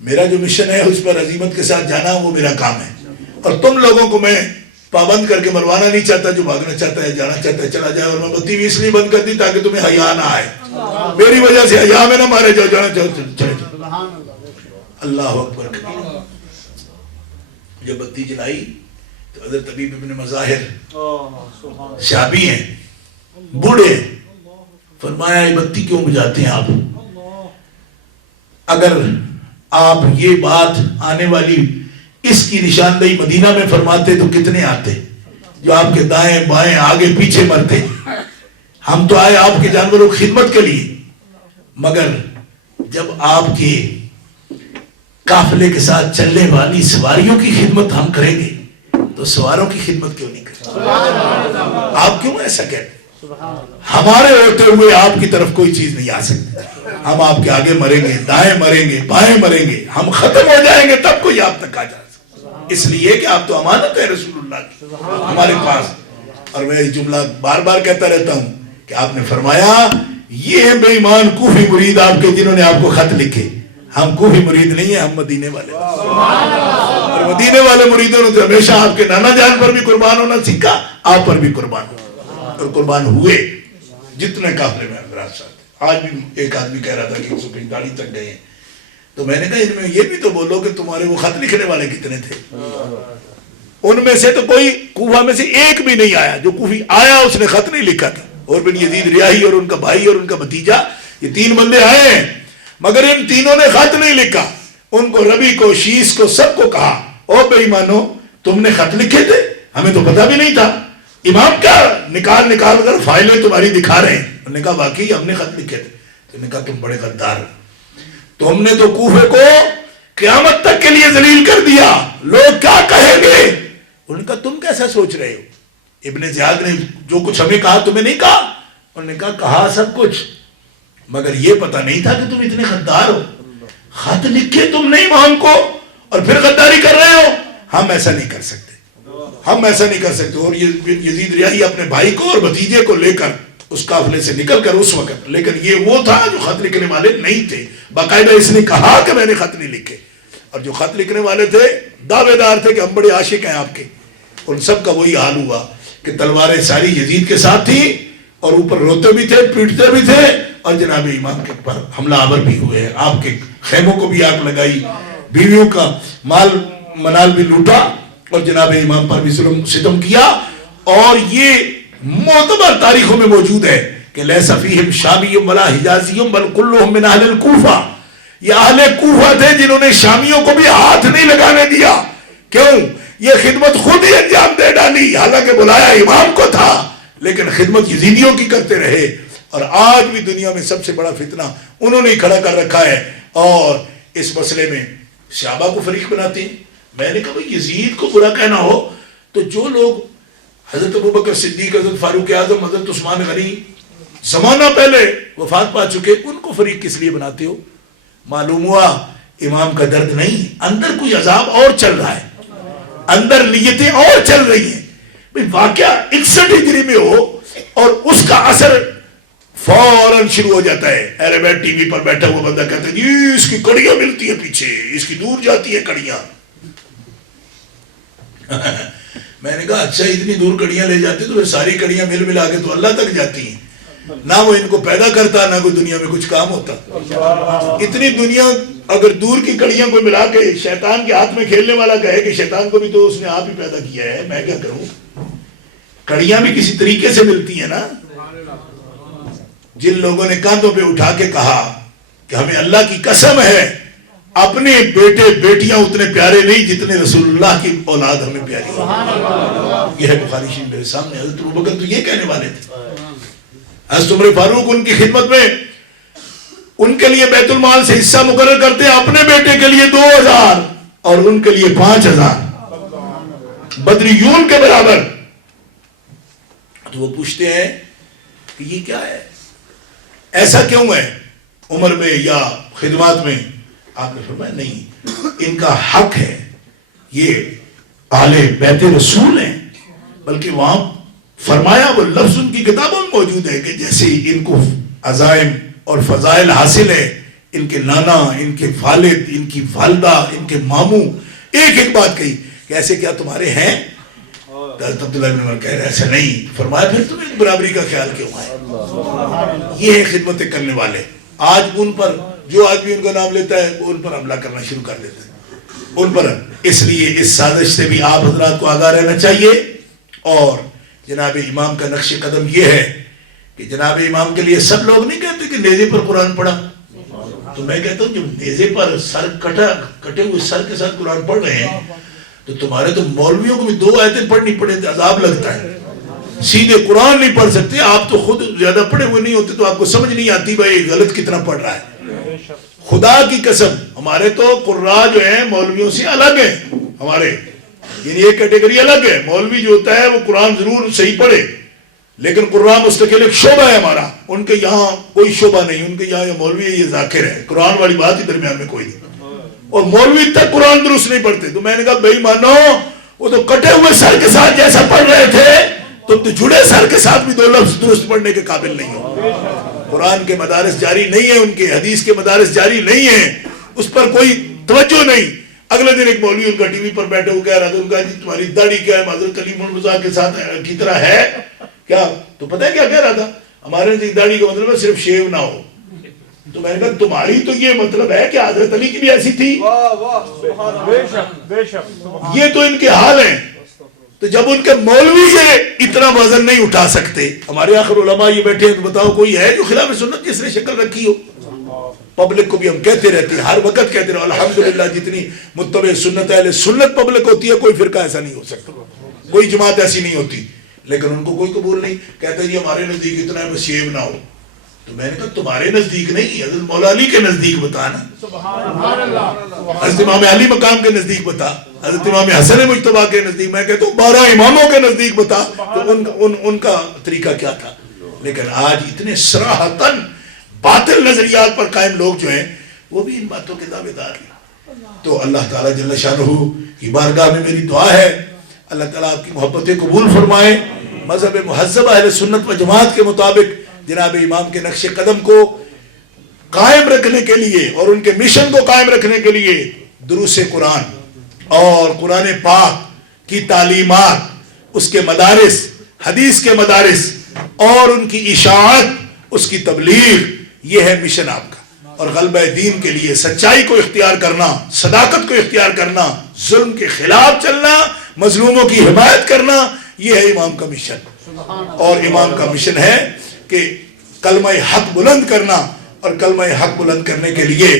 میرا جو مشن ہے اس پر عزیمت کے ساتھ جانا وہ میرا کام ہے، اور تم لوگوں کو میں پابند کر کے مروانا نہیں چاہتا، جو بھاگنا چاہتا ہے جانا چاہتا ہے چلا جائے، اور میں بتی بھی اس لیے بند کر دی تاکہ تمہیں حیا نہ آئے، میری وجہ سے حیا میں نہ مارے جاؤ، جانا چاہو چلے جاؤ۔ اللہ اکبر۔ جب بتی جلائی تو حضرت طبیب ابن مظاہر صحابی ہیں، بوڑھے، فرمایا یہ بتی کیوں بجھاتے ہیں آپ؟ اگر آپ یہ بات آنے والی اس کی نشاندہی مدینہ میں فرماتے تو کتنے آتے جو آپ کے دائیں بائیں آگے پیچھے مرتے؟ ہم تو آئے آپ کے جانوروں کی خدمت کے لیے، مگر جب آپ کے قافلے کے ساتھ چلنے والی سواریوں کی خدمت ہم کریں گے تو سواروں کی خدمت کیوں نہیں کریں؟ آپ کیوں ایسا کہتے؟ ہمارے ہوتے ہوئے آپ کی طرف کوئی چیز نہیں آ سکتی، ہم آپ کے آگے مریں گے، دائیں مریں گے، بائیں مریں گے، ہم ختم ہو جائیں گے تب کوئی آپ تک آ جائے، اس لیے کہ آپ تو امانت ہے رسول اللہ کی ہمارے پاس۔ اور میں یہ جملہ بار بار کہتا رہتا ہوں کہ آپ نے فرمایا یہ بے ایمان کوفی مرید آپ کے جنہوں نے آپ کو خط لکھے، ہم کوفی مرید نہیں ہیں، ہم مدینے والے، اور مدینے والے مریدوں نے تو ہمیشہ آپ کے نانا جان پر بھی قربان ہونا سیکھا، آپ پر بھی قربان ہونا، اور قربان ہوئے جتنے قافلے میں حضرات صاحب۔ آج بھی ایک آدمی کہہ رہا تھا کہ 145 تک گئے ہیں، تو میں نے کہا ان میں یہ بھی تو بولو کہ تمہارے وہ خط لکھنے والے کتنے تھے؟ ان میں سے تو کوئی کوفہ میں سے ایک بھی نہیں آیا، جو کوفی آیا اس نے خط نہیں لکھا تھا، اور بن یزید ریاحی اور ان کا بھائی اور ان کا بھتیجا، یہ 3 بندے آئے ہیں، مگر ان تینوں نے خط نہیں لکھا، ان کو ربی کو شیس کو سب کو کہا او بے ایمانو تم نے خط لکھے تھے؟ ہمیں تو پتہ بھی نہیں تھا، امام کیا نکال کر فائلیں تمہاری دکھا رہے ہیں، انہوں نے کہا واقعی ہم نے خط لکھے تھے، تو انہوں نے کہا تم بڑے غدار ہو، تم نے تو کوفے کو قیامت تک کے لیے ذلیل کر دیا، لوگ کیا کہیں گے؟ ان کا تم کیسا سوچ رہے ہو؟ ابن زیاد نے جو کچھ ہمیں کہا تمہیں نہیں کہا؟ انہوں نے کہا سب کچھ، مگر یہ پتا نہیں تھا کہ تم اتنے غدار ہو، خط لکھے تم نے امام کو اور پھر غداری کر رہے ہو۔ ہم ایسا نہیں کر سکتے، ہم ایسا نہیں کر سکتے۔ اور یزید ریاحی اپنے بھائی کو اور بھتیجے کو لے کر اس قافلے سے نکل کر اس وقت، لیکن یہ وہ تھا جو خط لکھنے والے نہیں تھے، باقاعدہ اس نے کہا کہ میں نے خط نہیں لکھے، اور جو خط لکھنے والے تھے دعوے دار تھے کہ ہم بڑے عاشق ہیں آپ کے، ان سب کا وہی حال ہوا کہ تلواریں ساری یزید کے ساتھ تھی، اور اوپر روتے بھی تھے، پیٹتے بھی تھے، اور جناب امام کے پر حملہ آور بھی ہوئے ہیں، آپ کے خیموں کو بھی آگ لگائی، بیویوں کا مال منال بھی لوٹا، اور جناب امام پر بھی ظلم ستم کیا۔ اور یہ معتبر تاریخوں میں موجود ہے کہ لیس فیہم شامی ولا حجازی بل کلہم من اہل الکوفہ، یہ اہل کوفہ تھے جنہوں نے شامیوں کو بھی ہاتھ نہیں لگانے دیا۔ کیوں؟ یہ خدمت خود ہی انجام دے ڈالی، حالانکہ بلایا امام کو تھا، لیکن خدمت یزیدیوں کی کرتے رہے۔ اور آج بھی دنیا میں سب سے بڑا فتنہ انہوں نے کھڑا کر رکھا ہے، اور اس مسئلے میں صحابہ کو فریق بناتے ہیں۔ میں نے کہا یزید کو برا کہنا ہو تو جو لوگ حضرت ابوبکر صدیق، حضرت فاروق اعظم، حضرت عثمان غنی زمانہ پہلے وفات پا چکے، ان کو فریق کس لیے بناتے ہو؟ معلوم ہوا امام کا درد نہیں، اندر کوئی عذاب اور چل رہا ہے، اندر نیتیں اور چل رہی ہیں۔ واقعہ 61 ہجری میں ہو اور اس کا اثر فوراً شروع ہو جاتا ہے۔ ارے میں ٹی وی پر بیٹھا ہوا بندہ کہتا ہے جی اس کی کڑیاں ملتی ہیں پیچھے، اس کی دور جاتی ہیں کڑیاں۔ میں نے کہا اچھا اتنی دور کڑیاں لے جاتے تو ساری کڑیاں مل ملا کے تو اللہ تک جاتی ہیں، نہ وہ ان کو پیدا کرتا نہ کوئی دنیا میں کچھ کام ہوتا۔ اتنی دنیا اگر دور کی کڑیاں کو ملا کے شیطان کے ہاتھ میں کھیلنے والا کہے کہ شیطان کو بھی تو اس نے آپ ہی پیدا کیا ہے، میں کیا کروں؟ کڑیاں بھی کسی طریقے سے ملتی ہیں نا۔ جن لوگوں نے کاندھوں پہ اٹھا کے کہا کہ ہمیں اللہ کی قسم ہے اپنے بیٹے بیٹیاں اتنے پیارے نہیں جتنے رسول اللہ کی اولاد ہمیں پیاری ہے، یہ ہے بخاری شریف میرے سامنے۔ حضرت ابوبکر تو یہ کہنے والے تھے۔ حضرت عمر فاروق ان کی خدمت میں ان کے لیے بیت المال سے حصہ مقرر کرتے ہیں، اپنے بیٹے کے لیے 2000 اور ان کے لیے 5000 بدریون کے برابر۔ تو وہ پوچھتے ہیں کہ یہ کیا ہے، ایسا کیوں ہے عمر میں یا خدمات میں؟ آپ نے فرمایا نہیں، ان کا حق ہے، یہ اہل بیت رسول ہیں، بلکہ وہاں فرمایا وہ لفظ ان کی کتابوں میں موجود ہے کہ جیسے ان کو عزائم اور فضائل حاصل ہے، ان کے نانا، ان کے والد، ان کی والدہ، ان کے ماموں، ایک ایک بات کہی کہ ایسے کیا تمہارے ہیں؟ حضرت عبداللہ بن عمر کہہ رہے ایسا نہیں۔ فرمایا پھر تمہیں برابری کا خیال کیوں ہے؟ یہ ہے خدمتیں کرنے والے۔ آج ان پر جو آدمی ان کا نام لیتا ہے وہ ان پر حملہ کرنا شروع کر دیتے ہیں ان پر۔ اس لیے اس سازش سے بھی آپ حضرات کو آگاہ رہنا چاہیے۔ اور جناب امام کا نقش قدم یہ ہے کہ جناب امام کے لیے سب لوگ نہیں کہتے کہ نیزے پر قرآن پڑھا، تو میں کہتا ہوں جب نیزے پر سر کٹے ہوئے سر کے ساتھ قرآن پڑھ رہے ہیں تو تمہارے تو مولویوں کو بھی 2 آیتیں پڑھنی پڑے، عذاب لگتا ہے، سیدھے قرآن نہیں پڑھ سکتے۔ آپ تو خود زیادہ پڑھے ہوئے نہیں ہوتے تو آپ کو سمجھ نہیں آتی بھائی غلط کتنا پڑھ رہا ہے۔ خدا کی قسم ہمارے تو قراء جو ہیں مولویوں سے الگ ہیں، ہمارے یعنی ایک کیٹیگری الگ ہے۔ مولوی جو ہوتا ہے وہ قرآن ضرور صحیح پڑھے، لیکن قراء مستقل ایک شعبہ ہے ہمارا، ان کے یہاں کوئی شعبہ نہیں، ان کے یہاں یہ مولوی ہے، یہ ذاکر ہے، قرآن والی بات ہی درمیان میں کوئی نہیں، اور مولوی تک قرآن درست نہیں پڑھتے۔ تو میں نے کہا بھائی مانو وہ تو کٹے ہوئے سر کے ساتھ جیسا پڑھ رہے تھے تم تو جڑے سر کے ساتھ بھی 2 لفظ درست پڑھنے کے قابل نہیں ہو۔ قرآن کے مدارس جاری نہیں ہیں، ان کے حدیث کے مدارس جاری نہیں ہیں، اس پر کوئی توجہ نہیں۔ اگلے دن ایک مولوی ان کا ٹی وی پر بیٹھے ہوئے کہہ رہا تھا، ان کا جی تمہاری داڑھی کیا ہے حضرت علی مرتضیٰ کے ساتھ کی طرح ہے کیا؟ تو پتہ ہے کیا کہہ رہا تھا؟ ہمارے داڑھی کا مطلب ہے صرف شیو نہ ہو۔ تو میں نے کہا تمہاری تو یہ مطلب ہے کہ حضرت علی کی بھی ایسی تھی؟ یہ تو ان کے حال ہیں۔ تو جب ان کے مولوی یہ اتنا وزن نہیں اٹھا سکتے، ہمارے آخر علماء یہ بیٹھے ہیں، تو بتاؤ کوئی ہے جو خلاف سنت جس نے شکل رکھی ہو؟ پبلک کو بھی ہم کہتے رہتے ہیں، ہر وقت کہتے رہے الحمدللہ جتنی متبع سنت اہل سنت پبلک ہوتی ہے کوئی فرقہ ایسا نہیں ہو سکتا، کوئی جماعت ایسی نہیں ہوتی، لیکن ان کو کوئی قبول نہیں، کہتے ہیں جی ہمارے نزدیک اتنا ہے بس شیو نہ ہو۔ تو میں نے کہا تمہارے نزدیک نہیں، حضرت مولا علی کے نزدیک بتانا، حضرت امام علی مقام کے نزدیک بتا، حضرت امام حسن مجتبیٰ کے نزدیک، میں کہتا ہوں 12 اماموں کے نزدیک بتا تو ان کا طریقہ کیا تھا. لیکن آج اتنے صراحتاً باطل نظریات پر قائم لوگ جو ہیں وہ بھی ان باتوں کے دعوے دار ہیں. تو اللہ تعالیٰ جل شانہ کی بارگاہ میں میری دعا ہے اللہ تعالیٰ آپ کی محبتیں قبول فرمائے. مذہب مہذب اہل سنت و جماعت کے مطابق جناب امام کے نقش قدم کو قائم رکھنے کے لیے اور ان کے مشن کو قائم رکھنے کے لیے دروس قرآن اور قرآن پاک کی تعلیمات، اس کے مدارس، حدیث کے مدارس اور ان کی اشاعت، اس کی تبلیغ، یہ ہے مشن آپ کا. اور غلبہ دین کے لیے سچائی کو اختیار کرنا، صداقت کو اختیار کرنا، ظلم کے خلاف چلنا، مظلوموں کی حمایت کرنا، یہ ہے امام کا مشن. اور امام کا مشن ہے کہ کلمہ حق بلند کرنا، اور کلمہ حق بلند کرنے کے لیے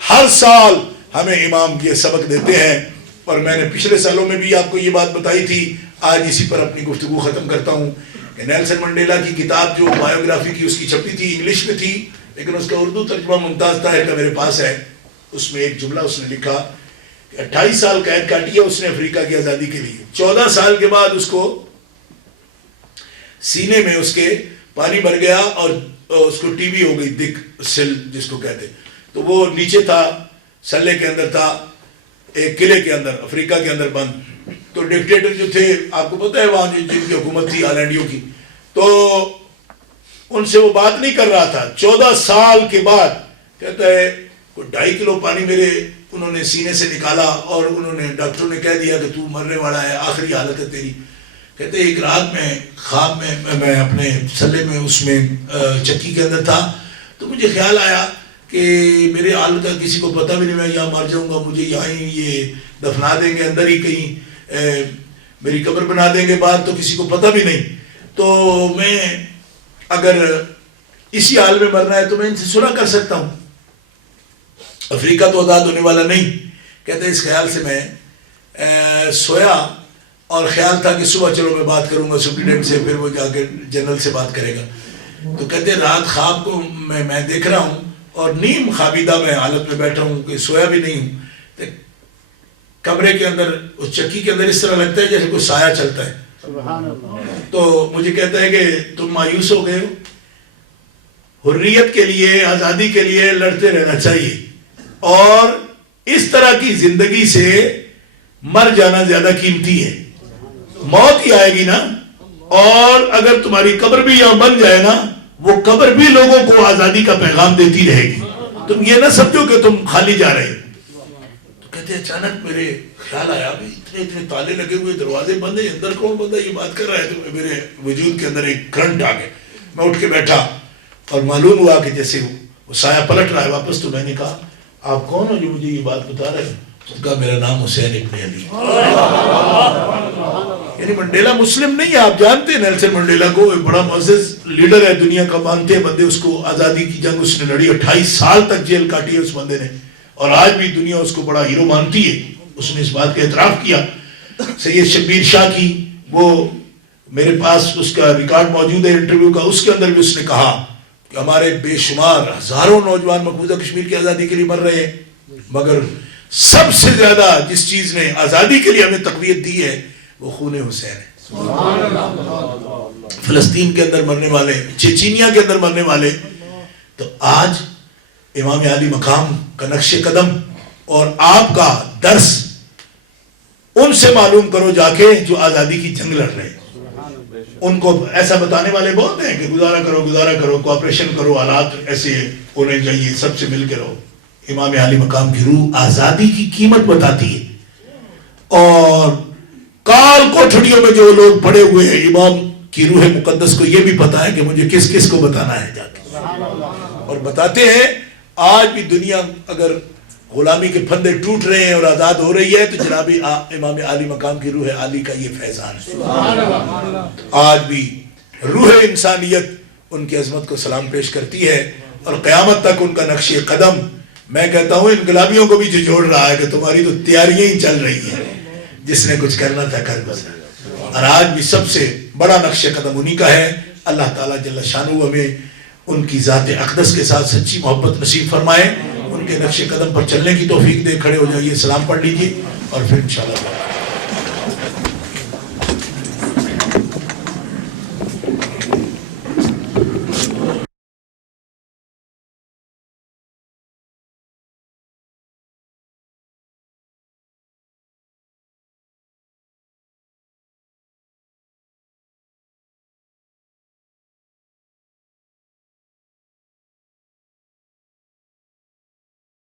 ہر سال ہمیں امام یہ سبق دیتے ہیں. اور میں نے پچھلے سالوں میں بھی آپ کو یہ بات بتائی تھی، آج اسی پر اپنی گفتگو ختم کرتا ہوں کہ نیلسن منڈیلا کی کتاب جو بایوگرافی کی اس کی چھپی تھی، انگلش میں تھی، لیکن اس کا اردو ترجمہ ممتاز طاہر کا میرے پاس ہے. اس میں ایک جملہ اس نے لکھا کہ 28 سال قید کاٹی ہے اس نے افریقہ کی آزادی کے لیے. 14 سال کے بعد اس کو سینے میں اس کے پانی بھر گیا اور اس کو ٹی بی ہو گئی، دک سل جس کو کہتے. تو وہ نیچے تھا، سلے کے اندر تھا، ایک قلعے کے اندر، افریقہ کے اندر بند. تو ڈکٹیٹر جو تھے آپ کو پتہ ہے وہاں جن کی حکومت تھی آلینڈیوں کی، تو ان سے وہ بات نہیں کر رہا تھا. 14 سال کے بعد کہتا ہے 2.5 کلو پانی میرے انہوں نے سینے سے نکالا اور انہوں نے ڈاکٹروں نے کہہ دیا کہ تو مرنے والا ہے، آخری حالت ہے تیری. کہتے ہیں ایک رات میں خواب میں اپنے سلے میں اس میں چکی کے اندر تھا، تو مجھے خیال آیا کہ میرے حالت کا کسی کو پتہ بھی نہیں، میں یہاں مر جاؤں گا، مجھے یہاں ہی یہ دفنا دیں گے، اندر ہی کہیں میری قبر بنا دیں گے باہر، تو کسی کو پتہ بھی نہیں. تو میں اگر اسی حال میں مرنا ہے تو میں ان سے صلح کر سکتا ہوں، افریقہ تو آزاد ہونے والا نہیں. کہتے ہیں اس خیال سے میں سویا اور خیال تھا کہ صبح چلو میں بات کروں گا سپرینٹینڈنٹ سے، پھر وہ جا کے جنرل سے بات کرے گا. تو کہتے ہیں رات خواب کو میں دیکھ رہا ہوں اور نیم خوابیدہ میں حالت میں بیٹھا ہوں کہ سویا بھی نہیں ہوں. کمرے کے اندر اس چکی کے اندر اس طرح لگتا ہے جیسے کوئی سایہ چلتا ہے. تو مجھے کہتا ہے کہ تم مایوس ہو گئے ہو، حریت کے لیے، آزادی کے لیے لڑتے رہنا چاہیے، اور اس طرح کی زندگی سے مر جانا زیادہ قیمتی ہے. موت ہی آئے گی نا، اور اگر تمہاری قبر بھی یہاں بن جائے نا، وہ قبر بھی لوگوں کو آزادی کا پیغام دیتی رہے گی. تم یہ نہ سمجھو کہ تم خالی جا رہے. تو کہتے ہیں اچانک میرے خیال آیا بھی اتنے تالے لگے ہوئے، دروازے بند ہیں، اندر کون بندہ یہ بات کر رہا ہے. تو میرے وجود کے اندر ایک کرنٹ آ گیا، میں اٹھ کے بیٹھا اور معلوم ہوا کہ جیسے وہ سایہ پلٹ رہا ہے واپس. تو میں نے کہا آپ کون ہو جو مجھے یہ بات بتا رہے ہیں؟ اس کا میرا نام حسین ابن علی. یعنی منڈیلا مسلم نہیں ہے، آپ جانتے ہیں نیلسن منڈیلا کو، ایک بڑا معزز لیڈر ہے دنیا کا، مانتے ہیں بندے اس کو. آزادی کی جنگ اس نے لڑی، 28 سال تک جیل کاٹی ہے اس بندے نے، اور آج بھی دنیا اس کو بڑا ہیرو مانتی ہے. اس نے اس بات کا اعتراف کیا. سید شبیر شاہ کی وہ میرے پاس اس کا ریکارڈ موجود ہے انٹرویو کا، اس کے اندر بھی اس نے کہا کہ ہمارے بے شمار ہزاروں نوجوان مقبوضہ کشمیر کی آزادی کے لیے مر رہے ہیں، مگر سب سے زیادہ جس چیز نے آزادی کے لیے ہمیں تقویت دی ہے وہ خون حسین ہے. فلسطین کے اندر مرنے والے، چیچینیا کے اندر مرنے والے. تو آج امام علی مقام کا نقش قدم اور آپ کا درس ان سے معلوم کرو جا کے جو آزادی کی جنگ لڑ رہے ہیں. ان کو ایسا بتانے والے بہت ہیں کہ گزارا کرو، کوآپریشن کرو، حالات ایسے ہونے چاہیے، سب سے مل کے رہو. امام علی مقام کی روح آزادی کی قیمت بتاتی ہے. اور کال کوٹھڑیوں میں جو لوگ پڑے ہوئے ہیں، امام کی روح مقدس کو یہ بھی پتا ہے کہ مجھے کس کس کو بتانا ہے جا کے، اور بتاتے ہیں. آج بھی دنیا اگر غلامی کے پھندے ٹوٹ رہے ہیں اور آزاد ہو رہی ہے تو جناب امام علی مقام کی روح علی کا یہ فیضان ہے. آج بھی روح انسانیت ان کی عظمت کو سلام پیش کرتی ہے، اور قیامت تک ان کا نقش قدم میں کہتا ہوں انقلابیوں کو بھی جھجھوڑ رہا ہے کہ تمہاری تو تیاریاں ہی چل رہی ہیں، جس نے کچھ کرنا تھا کر گزرا. اور آج بھی سب سے بڑا نقش قدم انہی کا ہے. اللہ تعالیٰ جل شانہ ہمیں ان کی ذات اقدس کے ساتھ سچی محبت نصیب فرمائے، ان کے نقش قدم پر چلنے کی توفیق دے. کھڑے ہو جائیے، سلام پڑھ لیجیے اور پھر انشاءاللہ